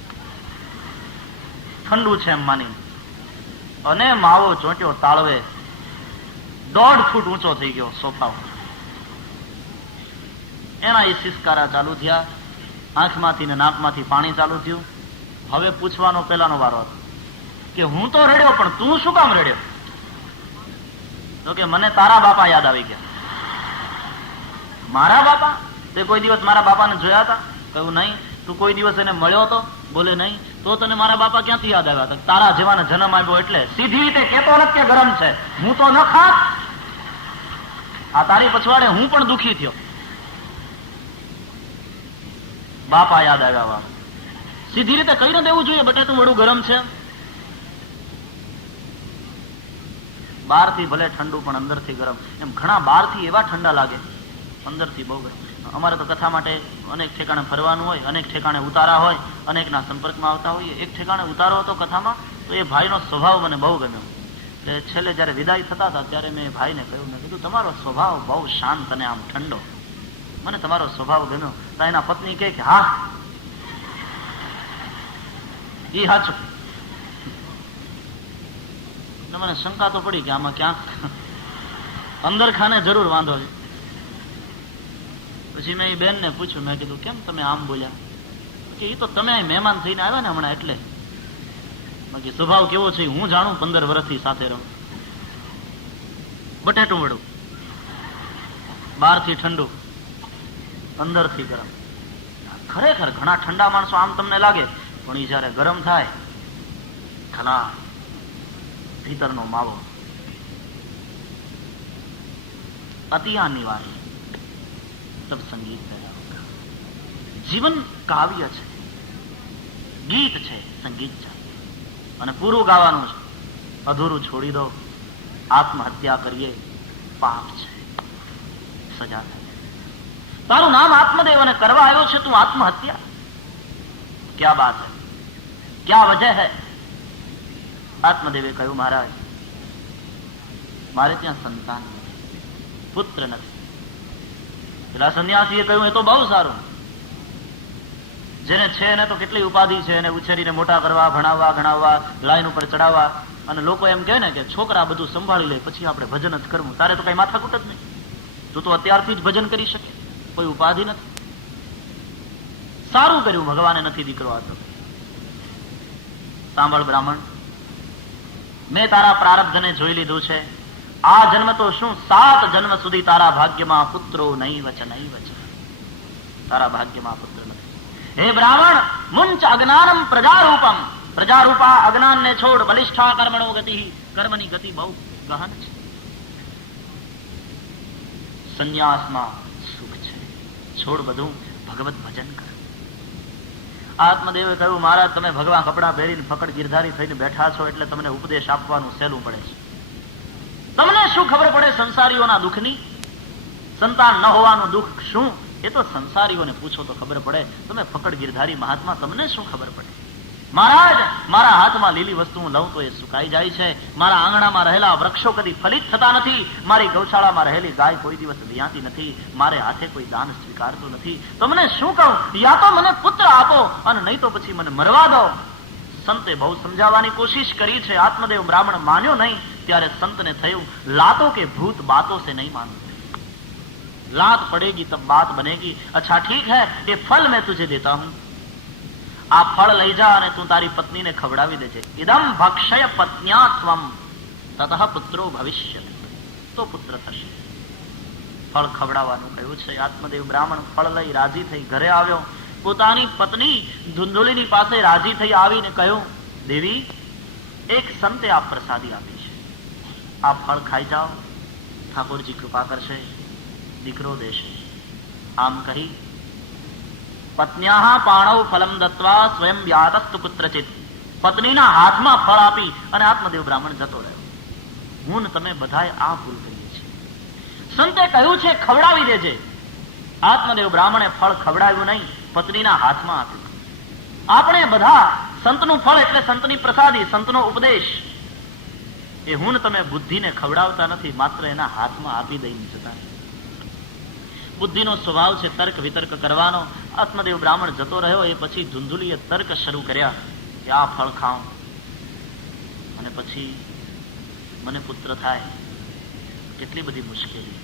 ઠંડુ છે એમ માની અને માવો ચોંટ્યો તાળવે 1.5 ફૂટ ઊંચો થઈ ગયો સોફા. એના એ સિસકારા ચાલુ થયા, આંખમાંથી ને નાકમાંથી પાણી ચાલુ થયું. હવે પૂછવાનો પેલાનો વારો હતો કે હું તો રડ્યો પણ તું શું કામ રડ્યો? તો કે મને તારા બાપા યાદ આવી ગયા. મારા બાપા? તે કોઈ દિવસ મારા બાપાને જોયા હતા? કહ્યું નહીં. તું કોઈ દિવસ એને મળ્યો હતો? બોલે નહીં. તો તને મારા બાપા ક્યાંથી યાદ આવ્યા હતા? તારા જેવાને જન્મ આવ્યો એટલે. સીધી રીતે કેતો નથી કે ગરમ છે, હું તો ન ખાત. આ તારી પછવાડે હું પણ દુખી થયો. બાપા યાદ આવ્યા. સીધી રીતે કહી ન દેવું જોઈએ બટેટું વડું ગરમ છે. બહારથી ભલે ઠંડુ પણ અંદરથી ગરમ. એમ ઘણા બહારથી એવા ઠંડા લાગે, અંદરથી બહુ ગરમ. અમારે તો કથા માટે અનેક ઠેકાણે ફરવાનું હોય, અનેક ઠેકાણે ઉતારા હોય, અનેકના સંપર્કમાં આવતા હોઈએ. એક ઠેકાણે ઉતારો હતો કથામાં, તો એ ભાઈનો સ્વભાવ મને બહુ ગમ્યો. એટલે છેલ્લે જયારે વિદાય થતા હતા ત્યારે મેં ભાઈને કહ્યું, મેં કીધું તમારો સ્વભાવ બહુ શાંત અને આમ ઠંડો, મને તમારો સ્વભાવ ગમ્યો. તો એના પત્ની કહે કે હા ઈ સાચું. મને શંકા તો પડી કે આમાં ક્યાંક અંદર ખાને જરૂર વાંધો છે. પછી મેં એ બેનને પૂછ્યું, મેં કીધું કેમ તમે આમ બોલ્યા? કે એ તો તમે અહીં મહેમાન થઈને આવ્યા ને હમણાં એટલે. બાકી સ્વભાવ કેવો છે હું જાણું, 15 વર્ષથી સાથે રહું. બટેટું વડું, બહારથી ઠંડુ, અંદરથી ગરમ. ખરેખર ઘણા ઠંડા માણસો આમ તમને લાગે, પણ એ જયારે ગરમ થાય ખલા ભીતરનો માવો. અતિયાની વાત તબ સંગીત પેદા હોગા. જીવન કાવ્ય છે, ગીત છે, સંગીત છે, અને પૂરું ગાવાનું છે. અધૂરું છોડી દો, આત્મહત્યા કરીએ પાપ છે, સજા થાય. તારું નામ આત્મદેવ અને કરવા આવ્યો છે તું આત્મહત્યા? ક્યા બાત હૈ, ક્યા વજહ હૈ? આત્મદેવે કહ્યું, મહારાજ મારે ત્યાં સંતાન નથી, પુત્ર નથી. પેલા સંન્યાસીએ કહ્યું, એ તો બહુ સારું. જેને છે એને તો કેટલી ઉપાધિ છે, એને ઉછેરીને મોટા કરવા, ભણાવવા, ગણાવવા, લાઈન ઉપર ચડાવવા, અને લોકો એમ કહે ને કે છોકરા બધું સંભાળી લે, પછી આપણે ભજન જ કરવું. તારે તો કઈ માથાકૂટ જ નહીં, તું તો અત્યારથી જ ભજન કરી શકે, કોઈ ઉપાધિ નથી. સારું કર્યું ભગવાને નથી દીકરો આપ્યો. સાંભળ બ્રાહ્મણ, મેં તારા પ્રારબ્ધને જોઈ લીધું છે. આ જન્મ તો શું, 7 જન્મ સુધી તારા ભાગ્યમાં પુત્રો નહીં વચ, તારા ભાગ્યમાં પુત્ર નથી. હે બ્રાહ્મણ, મુંચ અજ્ઞાનમ પ્રજારૂપમ, પ્રજારૂપા અજ્ઞાનને છોડ, બલિષ્ઠા કર્મણો ગતિ, કર્મની ગતિ બહુ ગહન છે. સંન્યાસમાં સુખ છે, છોડ બધું, ભગવત ભજન કર. આત્મદેવે કહ્યું, મહારાજ તમે ભગવાન કપડા પહેરીને ફકડ ગિરધારી થઈને બેઠા છો એટલે તમને ઉપદેશ આપવાનું સહેલું પડે છે. તમને શું ખબર પડે સંસારીઓના દુઃખની? સંતાન ન હોવાનું દુઃખ શું, એ તો સંસારીઓને પૂછો તો ખબર પડે. તમે ફકડ ગિરધારી મહાત્મા, તમને શું ખબર પડે? મહારાજ, મારા હાથમાં લીલી વસ્તુ હું લઉં તો એ સુકાઈ જાય છે. મારા આંગણામાં રહેલા વૃક્ષો કદી ફલિત થતા નથી. મારી ગૌશાળામાં રહેલી ગાય કોઈ દિવસ વિયાતી નથી. મારે હાથે કોઈ દાન સ્વીકારતું નથી. તમને શું કહું? યા તો મને પુત્ર આપો, અને નહીં તો પછી મને મરવા દો. સંતે બહુ સમજાવવાની કોશિશ કરી છે. આત્મદેવ બ્રાહ્મણ માન્યો નહીં. ત્યારે સંતને થયું, લાતો કે ભૂત બાતો से नहीं मानू, लात पड़ेगी तब बात बनेगी. अच्छा ठीक है, ये फल मैं तुझे देता हूं. આ ફળ લઈ જા અને તું તારી પત્નીને ખવડાવી દેજે. ઇદમ ભક્ષય પત્ન્યા ત્વમ તતઃ પુત્રો ભવિષ્ય, તો પુત્ર થશે. ફળ ખવડાવવાનું કહ્યું છે. આત્મદેવ બ્રાહ્મણ ફળ લઈ રાજી થઈ ઘરે આવ્યો. પોતાની પત્ની ધુંધુલીની પાસે રાજી થઈ આવીને કહ્યું, દેવી, એક સંતે આ પ્રસાદી આપી છે, આ ફળ ખાઈ જાઓ, ઠાકોરજી કૃપા કરશે, દીકરો દેશે. આમ કહી પત્ન્યા પાણવ ફલમ દત્વા સ્વયં વ્યાતસ્તુ કુત્રચિત, પત્નીના હાથમાં ફળ આપી અને આત્મદેવ બ્રાહ્મણ જતો રહ્યો. હું ને તમે બધાએ આ ભૂલ કરીએ છીએ. સંતે કહ્યું છે ખવડાવી દેજે. આત્મદેવ બ્રાહ્મણે ફળ ખવડાવ્યું નહીં, પત્નીના હાથમાં આપ્યું. આપણે બધા સંતનું ફળ એટલે સંતની પ્રસાદી, સંતનો ઉપદેશ, એ હું ને તમે બુદ્ધિને ખવડાવતા નથી, માત્ર એના હાથમાં આપી દઈને જતા. બુદ્ધિનો સ્વભાવ છે તર્ક વિતર્ક કરવાનો. આત્મદેવ બ્રાહ્મણ જતો રહ્યો. એ પછી ધુંધુલીએ તર્ક શરૂ કર્યા કે આ ફળ ખાઉં અને પછી મને પુત્ર થાય. કેટલી બધી મુશ્કેલી.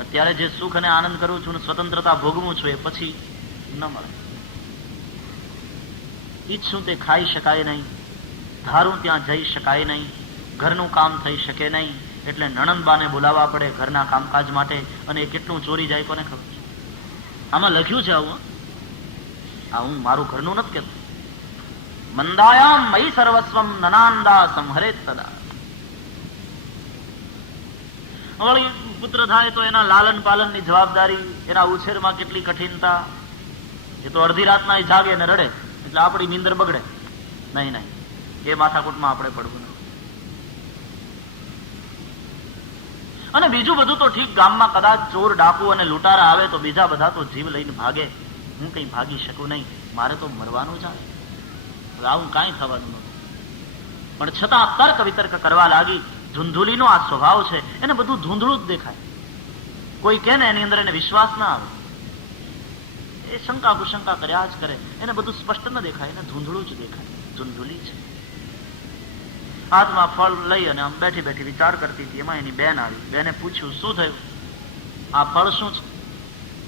અત્યારે જે સુખ અને આનંદ કરું છું, સ્વતંત્રતા ભોગવું છું, એ પછી ન મળે. ઈચ્છું તે ખાઈ શકાય નહીં, ધારું ત્યાં જઈ શકાય નહીં, ઘરનું કામ થઈ શકે નહીં. એટલે નણંદબાને બોલાવવા પડે ઘરના કામકાજ માટે, અને એ કેટલું ચોરી જાય કોને ખબર છે. આમાં લખ્યું છે આવું. આ હું મારું ઘરનું નથી કહેતો. મંદાયામ મયી સર્વસ્વમ નનાંદા સંહરેત તદા. વળી પુત્ર થાય તો એના લાલન પાલનની જવાબદારી, એના ઉછેરમાં કેટલી કઠિનતા. એ તો અડધી રાતના જાગે અને રડે એટલે આપણી નીંદર બગડે. નહીં, એ માથાકૂટમાં આપણે પડવું નહીં. અને બીજું બધું તો ઠીક, ગામમાં કદાચ ચોર ડાકુ અને લૂંટારા આવે તો બીજા બધા તો જીવ લઈને ભાગે. હું કઈ ભાગી શકું નહીં, મારે તો મરવાનું જ આવે. આવું કાંઈ થવાનું નથી. પણ છતાં તર્ક વિતર્ક કરવા લાગી. ધુંધુલીનો આ સ્વભાવ છે, એને બધું ધૂંધળું જ દેખાય. કોઈ કહે ને એની અંદર એને વિશ્વાસ ના આવે. એ શંકા કુશંકા કર્યા જ કરે, એને બધું સ્પષ્ટ ન દેખાય, એને ધૂંધળું જ દેખાય. ધુંધુલી છે. હાથમાં ફળ લઈ અને આમ બેઠી બેઠી વિચાર કરતી હતી. એમાં એની બેન આવી. બેને પૂછ્યું, શું થયું? આ ફળ શું છે?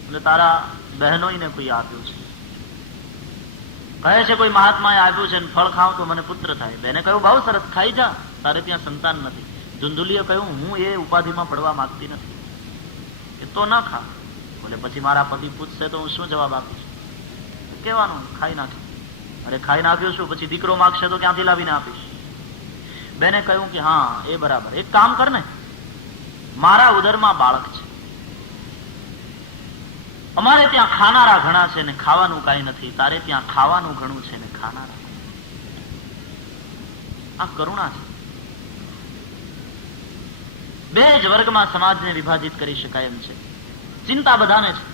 એટલે તારા બહેનોને કોઈ આપ્યું છે. કહે છે કોઈ મહાત્માએ આપ્યું છે, ફળ ખાવ તો મને પુત્ર થાય. બેને કહ્યું, બહુ સરસ, ખાઈ જા, તારે ત્યાં સંતાન નથી. ધુંધુલીએ કહ્યું, હું એ ઉપાધિમાં પડવા માંગતી નથી. એ તો ન ખા. બોલે પછી મારા પતિ પૂછશે તો હું શું જવાબ આપીશ? કહેવાનું ખાઈ નાખ્યું. અરે ખાઈ નાખ્યું શું? પછી દીકરો માગશે તો ક્યાંથી લાવીને આપીશ? બેને કહ્યું કે હા, એ બરાબર, એક કામ કર ને, મારા ઉદરમાં બાળક છે, અમારે ત્યાં ખાનારા ઘણા છે ને ખાવાનું કાંઈ નથી, તારે ત્યાં ખાવાનું ઘણું છે ને ખાનારા. આ કરુણા છે. બે જ વર્ગમાં સમાજને વિભાજિત કરી શકાય એમ છે. ચિંતા બધાને છે.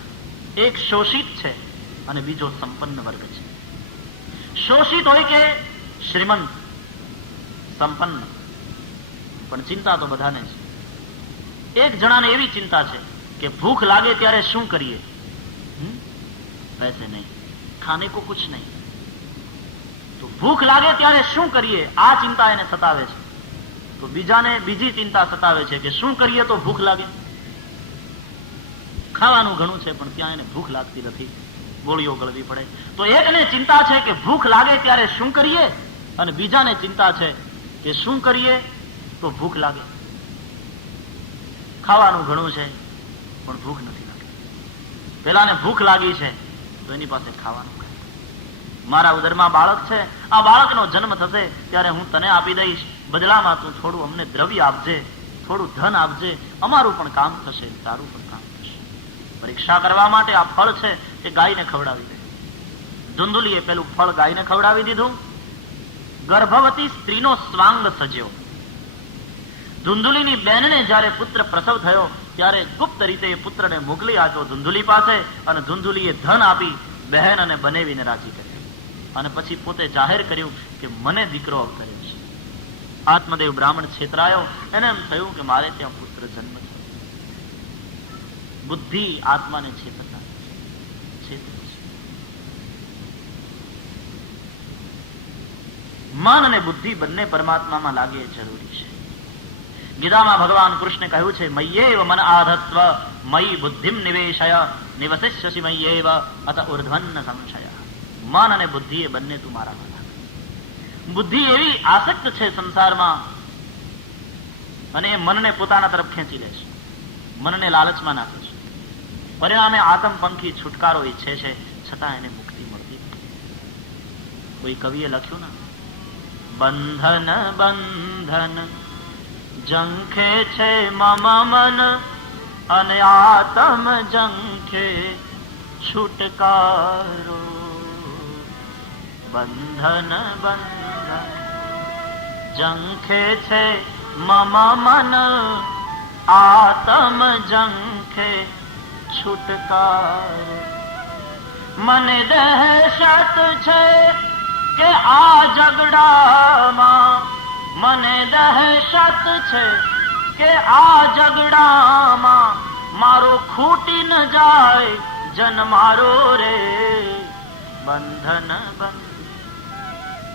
એક શોષિત છે અને બીજો સંપન્ન વર્ગ છે. શોષિત હોય કે શ્રીમંત, સંપન્ન, પણ ચિંતા તો બધાને છે. એક જણાને એવી ચિંતા છે કે ભૂખ લાગે ત્યારે શું કરીએ, પૈસે નહીં, ખાને કો કુછ નહીં, તો ભૂખ લાગે ત્યારે શું કરીએ, આ ચિંતા એને સતાવે છે. તો બીજાને બીજી ચિંતા સતાવે છે કે શું કરીએ તો ભૂખ લાગે. ખાવાનું ઘણું છે પણ ત્યાં એને ભૂખ લાગતી નથી, ગોળીઓ ગળવી પડે. તો એકને ચિંતા છે કે ભૂખ લાગે ત્યારે શું કરીએ, અને બીજાને ચિંતા છે કે શું કરીએ તો ભૂખ લાગે. ખાવાનું ઘણું છે પણ ભૂખ નથી લાગતી. પેલાને ભૂખ લાગી છે તો એની પાસે ખાવાનું. મારા ઉદરમાં બાળક છે, આ બાળકનો જન્મ થશે ત્યારે હું તને આપી દઈશ, બદલામાં તું થોડું અમને દ્રવ્ય આપજે, થોડું ધન આપજે, અમારું પણ કામ થશે, તારું પણ કામ થશે. પરીક્ષા કરવા માટે આ ફળ છે એ ગાયને ખવડાવી દે. ધુંધુલીએ પેલું ફળ ગાયને ખવડાવી દીધું. ગર્ભવતી સ્ત્રીનો સ્વાંગ સજ્યો. ધુંધુલીની બેનને જયારે પુત્ર પ્રસવ થયો ત્યારે ગુપ્ત રીતે એ પુત્રને મોકલી આપ્યો ધુંધુલી પાસે, અને ધુંધુલીએ ધન આપી બહેન અને બનેવીને રાજી કરી, અને પછી પોતે જાહેર કર્યું કે મને દીકરો અવતર્યો છે. આત્મદેવ બ્રાહ્મણ છેતરાયો. એને એમ થયું કે મારે ત્યાં પુત્ર જન્મ છે. બુદ્ધિ આત્માને છેતરનાર છે. મન અને બુદ્ધિ બંને પરમાત્મામાં લાગે એ જરૂરી છે. ગીતામાં ભગવાન કૃષ્ણે કહ્યું છે, મય્યેવ મન આધત્વ મયી બુદ્ધિમ નિવેશય નિવસિષ્યસી મય્યેવ અત ઉર્ધ્વન્ન સંશય. મન અને બુદ્ધિ એ બંને તું મારામાં લાગે. બુદ્ધિ એવી આસક્ત છે સંસારમાં, અને એ મનને પોતાના તરફ ખેંચી લે છે, મનને લાલચમાં નાખે છે. પરિણામે આતમપંખી છુટકારો ઈચ્છે છે, છતાં એને મુક્તિ મળતી નથી. કોઈ કવિએ લખ્યું ને, બંધન બંધન જંખે છે મમ મન અને આતમ જંખે છુટકારો. બંધન બંધન જંખે છે મમ મન આતમ જંખે છુટકારો. મને દહેશત છે કે આ ઝઘડામાં, મને દહેશત છે કે આ ઝઘડામાં મારો ખૂટી ન જાય જન મારો રે. બંધન બંધ.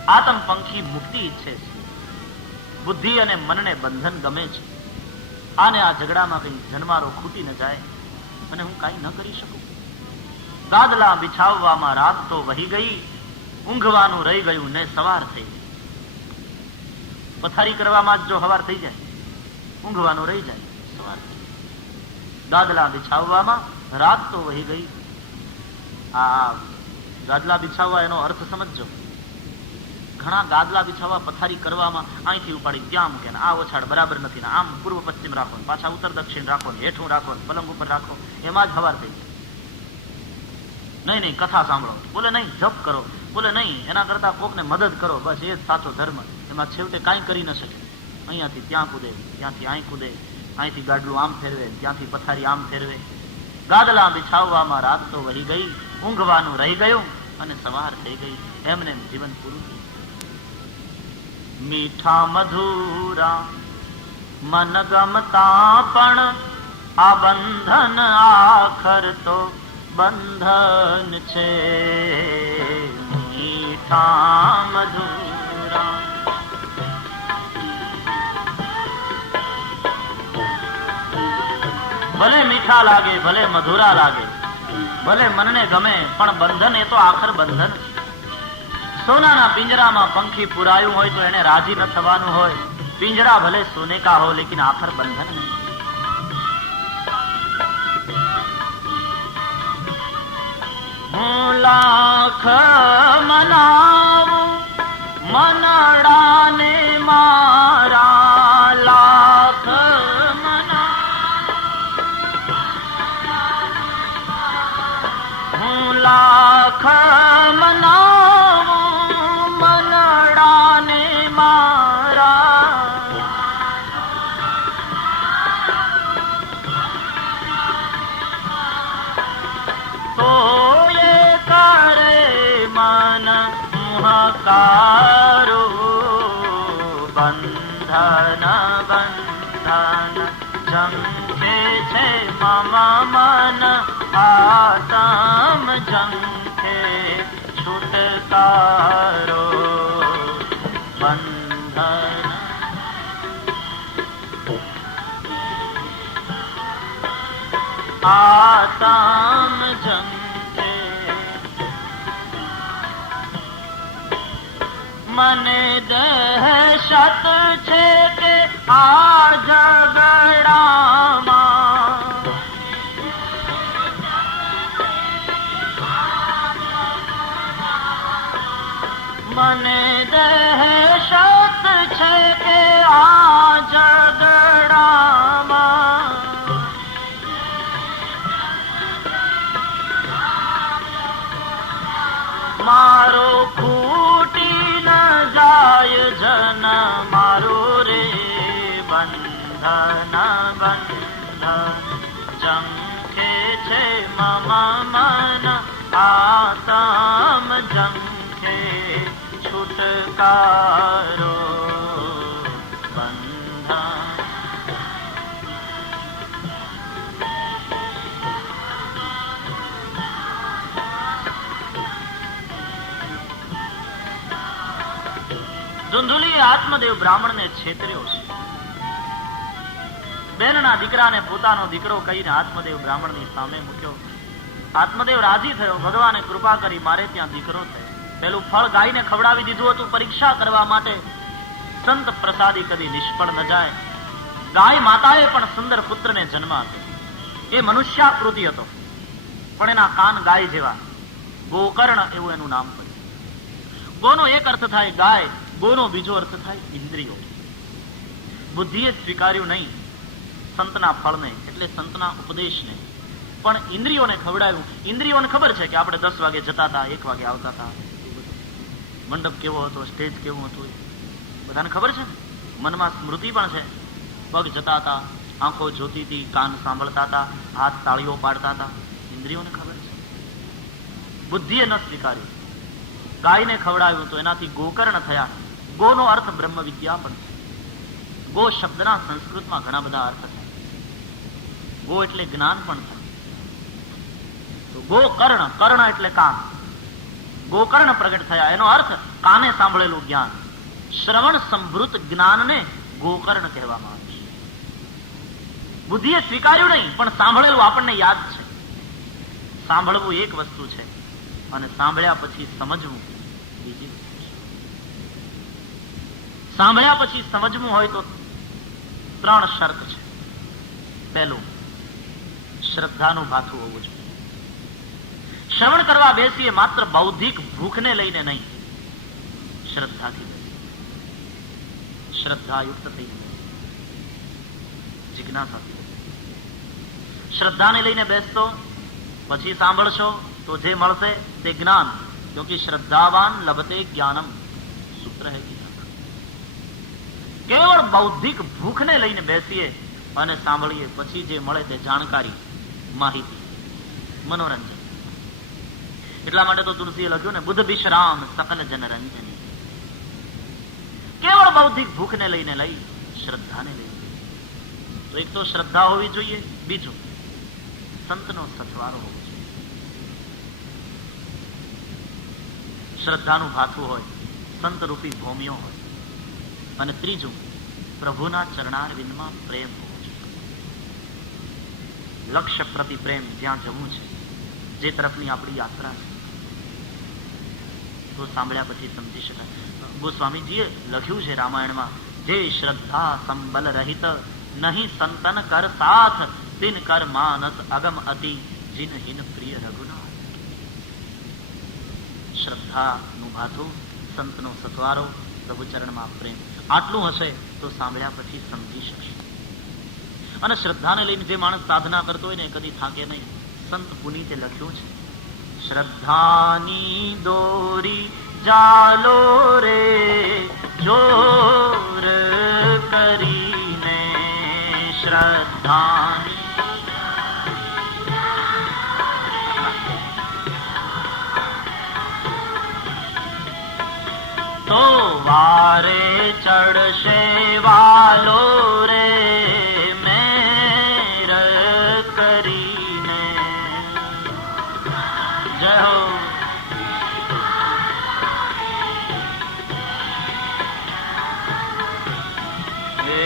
આતમપંખી મુક્તિ ઈચ્છે છે, બુદ્ધિ અને મનને બંધન ગમે છે. આને આ ઝઘડામાં કઈ જન્મારો ખૂટી ન જાય અને હું કઈ ન કરી શકું. ગાદલા બિછાવવામાં રાત તો વહી ગઈ, ઊંઘવાનું રહી ગયું ને સવાર થઈ ગઈ. પથારી કરવામાં જ જો સવાર થઈ જાય, ઊંઘવાનું રહી જાય, સવાર થઈ જાય. ગાદલા બિછાવવામાં રાત તો વહી ગઈ. આ ગાદલા બિછાવવા એનો અર્થ સમજજો. ઘણા ગાદલા બિછાવવા પથારી કરવામાં અહીંથી ઉપાડી ત્યાં મૂકે, આ ઓછાડ બરાબર નથી, ને આમ પૂર્વ પશ્ચિમ રાખો, પાછા ઉત્તર દક્ષિણ રાખો, હેઠું રાખો, પલંગ ઉપર રાખો, એમાં જ સવાર થઈ જાય. નહીં નહીં કથા સાંભળો, બોલે નહીં જપ કરો, બોલે નહીં એના કરતા કોકને મદદ કરો, બસ એ જ સાચો ધર્મ. એમાં છેવટે કાંઈ કરી ન શકે. અહીંયાથી ત્યાં કૂદે, ત્યાંથી અહીં કૂદે, અહીંથી ગાડલું આમ ફેરવે, ત્યાંથી પથારી આમ ફેરવે. ગાદલા બિછાવવામાં રાત તો વહી ગઈ, ઊંઘવાનું રહી ગયું અને સવાર થઈ ગઈ. એમને જીવન પૂરું થયું. મીઠા મધુરા મન ગમતા પણ આ બંધન આખર તો બંધન છે. મીઠા મધુરા ભલે મીઠા લાગે, ભલે મધુરા લાગે, ભલે મનને ગમે, પણ બંધન એ તો આખર બંધન. સોનાના પિંજરામાં પંખી પુરાયું હોય તો એને રાજી ન થવાનું હોય. પિંજરા ભલે સોને કા હો લેકિન આખર બંધન નહીં. હું લાખ મનાવું મનડાને મારા, લાખ લાખ મનાવું મનડાને મારા, તો એ કરે મન મુહકારો, બંધન બંધન ઝંખે છે મમ મન, આતમ ઝંખે છૂટકારો, બંધન આતમ ઝંખે. મને દહેશત છે કે આ ઝઘડામાં, મને દહેશત છે કે આ ઝઘડામાં મારો ફૂટી ન જાય જન મારો રે, બંધન બંધન ઝંખે છે મમ મન, આતમ ઝંખે છુટકારો, બંધન. ધુંધુલીએ આત્મદેવ બ્રાહ્મણને છેતર્યો છે. બેનના દીકરાને પોતાનો દીકરો કહીને આત્મદેવ બ્રાહ્મણની સામે મૂક્યો. આત્મદેવ રાજી થયો, ભગવાને કૃપા કરી મારે ત્યાં દીકરો થયો. પેલું ફળ ગાયને ખવડાવી દીધું હતું પરીક્ષા કરવા માટે. સંત પ્રસાદી કદી નિષ્ફળ ન જાય. ગાય માતાએ પણ સુંદર પુત્રને જન્મ આપ્યો. એ મનુષ્યાકૃતિ હતો, પણ એના કાન ગાય જેવા. ગોકર્ણ એવું એનું નામ પડ્યું. ગોનો એક અર્થ થાય ગાય, ગોનો બીજો અર્થ થાય ઇન્દ્રિયો. બુદ્ધિએ સ્વીકાર્યું નહીં સંતના ફળને, એટલે સંતના ઉપદેશને, પણ ઇન્દ્રિયોને ખવડાવ્યું. ઇન્દ્રિયોને ખબર છે કે આપણે 10 વાગે જતા હતા, 1 વાગે આવતા હતા, મંડપ કેવો હતો, સ્ટેજ કેવું હતું, બધાને ખબર છે ને. મનમાં સ્મૃતિ પણ છે. પગ જતા હતા, આંખો જોતી હતી, કાન સાંભળતા હતા, હાથ તાળીઓ પાડતા હતા. ઇન્દ્રિયોને ખબર છે. બુદ્ધિએ ન સ્વીકાર્યું. ગાયને ખવડાવ્યું તો એનાથી ગોકર્ણ થયા. ગોનો અર્થ બ્રહ્મ વિદ્યા પણ છે. ગો શબ્દના સંસ્કૃતમાં ઘણા બધા અર્થ છે. ગો એટલે જ્ઞાન પણ થાય. તો ગોકર્ણ, કર્ણ એટલે કાન. ગોકર્ણ પ્રગટ થયા એનો અર્થ કાને સાંભળેલું જ્ઞાન. શ્રવણ સંભૃત જ્ઞાનને ગોકર્ણ કહેવામાં આવે છે. બુદ્ધિએ સ્વીકાર્યું નહીં, પણ સાંભળેલું આપણને યાદ છે. સાંભળવું એક વસ્તુ છે અને સાંભળ્યા પછી સમજવું બીજી વસ્તુ છે. સાંભળ્યા પછી સમજવું હોય તો 3 શરત છે. પહેલું, શ્રદ્ધાનું ભાથું હોવું જોઈએ. શ્રવણ કરવા બેસીએ માત્ર બૌદ્ધિક ભૂખને લઈને નહીં, શ્રદ્ધાથી શ્રદ્ધાયુક્ત થઈ, જિજ્ઞાસાથી. શ્રદ્ધાને લઈને બેસતો પછી સાંભળશો તો જે મળશે તે જ્ઞાન, ક્યોંકિ શ્રદ્ધાવાન લભતે જ્ઞાનમ, સૂત્ર હે ગીતા. કેવળ બૌદ્ધિક ભૂખને લઈને બેસીએ અને સાંભળીએ, પછી જે મળે તે જાણકારી, માહિતી, મનોરંજન. એટલા માટે તો તુલસીએ લખ્યું ને, બુદ્ધ વિશ્રામ સકલ જનરંજની. કેવળ બૌદ્ધિક ભૂખને લઈને લઈ, શ્રદ્ધાને લઈને. તો એક તો શ્રદ્ધા હોવી જોઈએ, બીજું સંતનો સથવારો હોવો જોઈએ. શ્રદ્ધાનું ભાથું હોય, સંત રૂપી ભૂમિઓ હોય, અને ત્રીજું પ્રભુના ચરણારવિંદમાં પ્રેમ હોવો જોઈએ. લક્ષ્ય પ્રતિ પ્રેમ, જ્યાં જવું છે, જે તરફની આપણી યાત્રા છે, તો સાંભળ્યા પછી સમજી શકાય. ગોસ્વામીજીએ લખ્યું છે રામાયણમાં, જે શ્રદ્ધા સંબલ રહિત નહીં સંતન કર સાથ, તિન કર માનસ અગમ અતિ, જીન હિન પ્રિય રઘુનાથ. શ્રદ્ધાનું ભાથું, સંતનો સથવારો, પ્રભુ ચરણમાં પ્રેમ, આટલું હશે તો સાંભળ્યા પછી સમજી શકશે. અને શ્રદ્ધાને લઈને જે માણસ સાધના કરતો હોય ને, કદી થાકે નહીં. સંત પુનીતે લખ્યું છે, શ્રદ્ધાની દોરી જાલો રે જોર કરીને, શ્રદ્ધાની તો વારે ચડશે વાલો રે મેર કરીને. જય હો. એ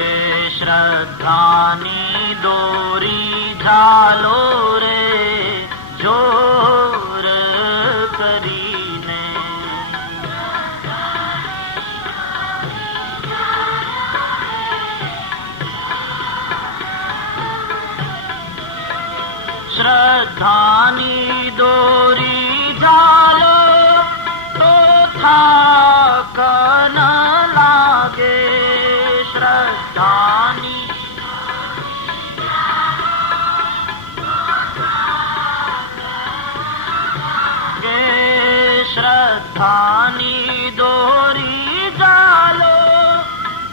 શ્રદ્ધાની દોરી ઝાલો રે જોર કરીને, શ્રદ્ધાની દોરી ઝાલો તો થાક ન લાગે. શ્રદ્ધાની કે શ્રદ્ધાની દોરી ઝાલો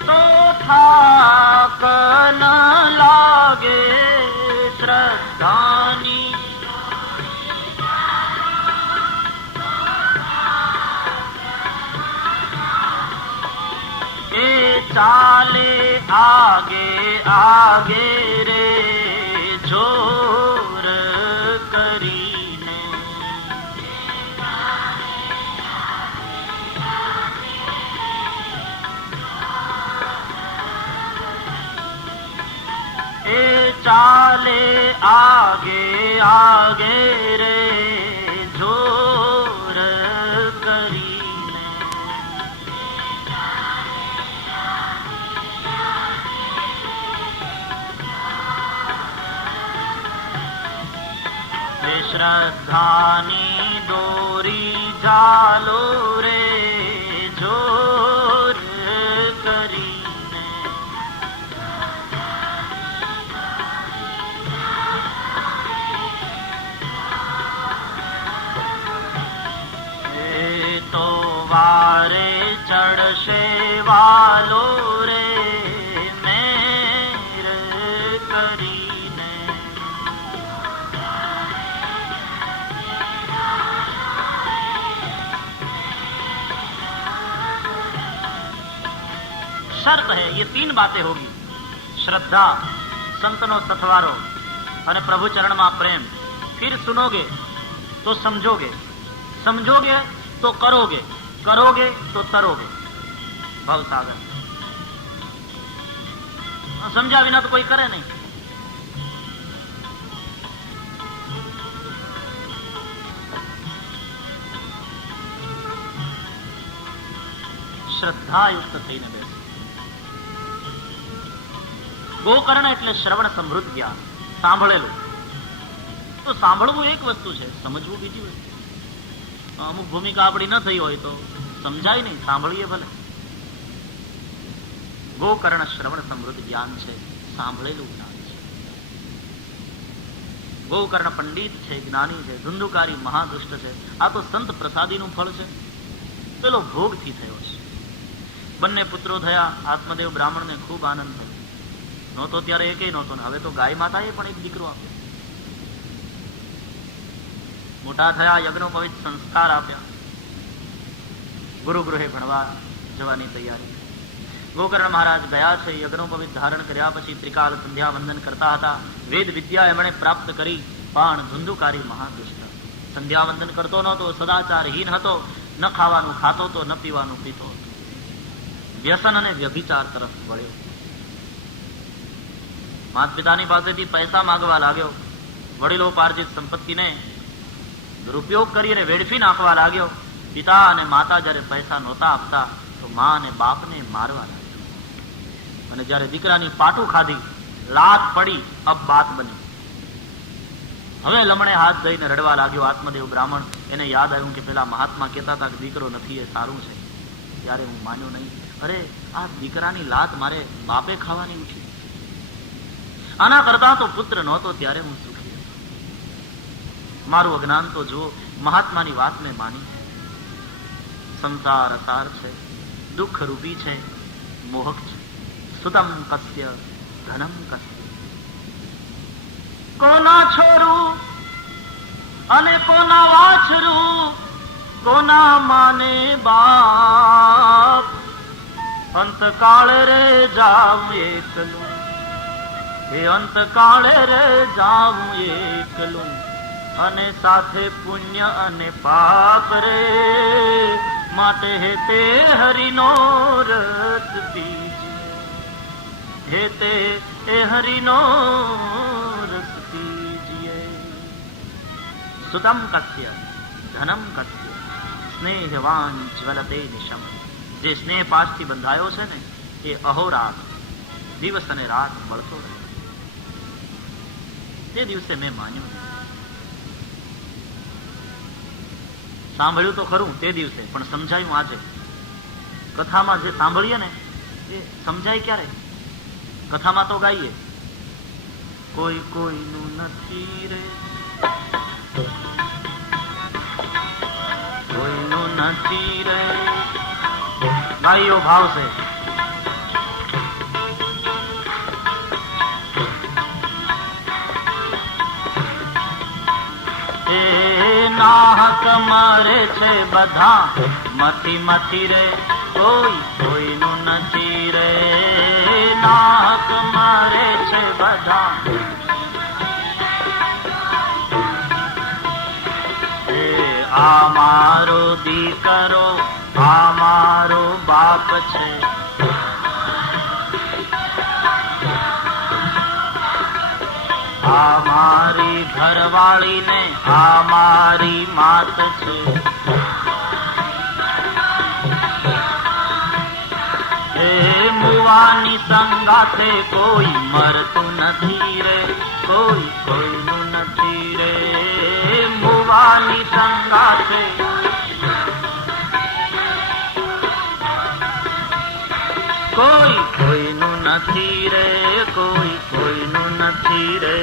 તો થાક ન લાગે. શ્રદ્ધાની એ ચાલે આગે આગે રે જોર કરીને, એ ચાલે આગે આગે રે જોર કરીને, એ શ્રદ્ધાની દોરી ઝાલો રે જોર કરીને, તો વારે ચડશે વાલો રે મેર કરીને. शर्त है, ये 3 बातें होगी, श्रद्धा, संतनो सथवारो અને પ્રભુ ચરણમાં પ્રેમ. फिर सुनोगे तो समझोगे, समझोगे तो करोगे, करोगे तो तरोगे भवसागर. समझा बिना तो कोई करे नहीं. શ્રદ્ધાયુક્ત થઈને બેસે. ગોકર્ણ એટલે શ્રવણ સમૃદ્ધ જ્ઞાન, સાંભળેલું. તો સાંભળવું એક વસ્તુ છે, સમજવું બીજી વસ્તુ. અમુક ભૂમિકા આપણી ન થઈ હોય તો સમજાય નહીં, સાંભળીએ ભલે. ગોકર્ણ શ્રવણ સમૃદ્ધ જ્ઞાન છે, સાંભળેલું જ્ઞાન છે. ગોકર્ણ પંડિત છે, જ્ઞાની છે, ધુંધુકારી મહાદુષ્ટ છે. આ તો સંત પ્રસાદીનું ફળ છે, પેલો ભોગથી થયો છે. બંને પુત્રો થયા. આત્મદેવ બ્રાહ્મણને ખૂબ આનંદ થયો. નહોતો ત્યારે એકેય નહોતો, ને હવે તો ગાય માતાએ પણ એક દીકરો આપ્યો. મોટા થયા, યજ્ઞોપવિત સંસ્કાર આપ્યા, ગુરુગૃહે ભણવા જવાની તૈયારી. ગોકર્ણ મહારાજ ગયા છે. યજ્ઞોપવિત ધારણ કર્યા પછી ત્રિકાલ સંધ્યા વંદન કરતા હતા. વેદ વિદ્યા એમણે પ્રાપ્ત કરી, પણ ધુંધુકારી મહાદુષ્ટ. સંધ્યા વંદન કરતો નહોતો, સદાચારહીન હતો. ન ખાવાનું ખાતો તો, ન પીવાનું પીતો હતો. વ્યસન અને વ્યભિચાર તરફ વળ્યો. માતા પિતાની પાસેથી પૈસા માંગવા લાગ્યો. વડીલોપાર્જિત સંપત્તિને દુરુપયોગ કરીને વેડફી નાખવા લાગ્યો. પિતા અને માતા જયારે પૈસા નહોતા આપતા તો મા અને બાપને મારવા લાગ્યો. અને જયારે દીકરાની પાટું ખાધી, લાત પડી, અબ બાત બની. હવે લમણે હાથ દઈને રડવા લાગ્યો. આત્મદેવ બ્રાહ્મણ, એને યાદ આવ્યું કે પેલા મહાત્મા કહેતા હતા કે દીકરો નથી એ સારું છે. ત્યારે હું માન્યો નહીં. અરે આ દીકરાની લાત મારે બાપે ખાવાની ઉઠી. આના કરતા તો પુત્ર નહોતો ત્યારે હું સુખી હતો. મારું અજ્ઞાન તો જુઓ, મહાત્માની વાત મેં માની. સંસાર અસાર છે, દુઃખ રૂપી છે, મોહક છે. સુતમ કસ્ય ધનમ કસ્ય, કોના છોરું અને કોના વાછરું, કોના માને બાપ. અંતકાળ રે જાઉં એકલું, હે અંતકાળે રે જાઉં એકલું, અને સાથે પુણ્ય અને પાપ રે. માટે હે તે હરિનો રસ પીજે, હે તે એ હરિનો રસ પીજે. સુતમ કસ્ય ધનમ કસ્ય, સ્નેહવાન જ્વલતે નિશમ. જે સ્નેહ પાશથી બંધાયો છે ને એ અહોરાત દિવસ અને રાત મળતો રહે. તે દિવસે મેં માન્યું, સાંભળ્યું તો ખરું તે દિવસે, પણ સમજાયું આજે. કથામાં જે સાંભળીએ ને એ સમજાય ક્યારે? કથામાં તો ગાઈએ, કોઈ કોઈનું નથી રે, કોઈનું નથી રે, ગાયો ભાવ છે. એ નાહક મરે છે બધા મથી મથી રે, કોઈ કોઈનું નથી રે. નાહક મરે છે બધા, આ મારો દીકરો, આ મારો બાપ છે. આ મારી ઘરવાળી ને આ મારી માત છે. એ મુવાની સંગાથે કોઈ મરતું નથી રે, કોઈ કોઈનું નથી રે. મુવાની સંગાથે કોઈ કોઈનું નથી રે, કોઈ કોઈનું નથી રે.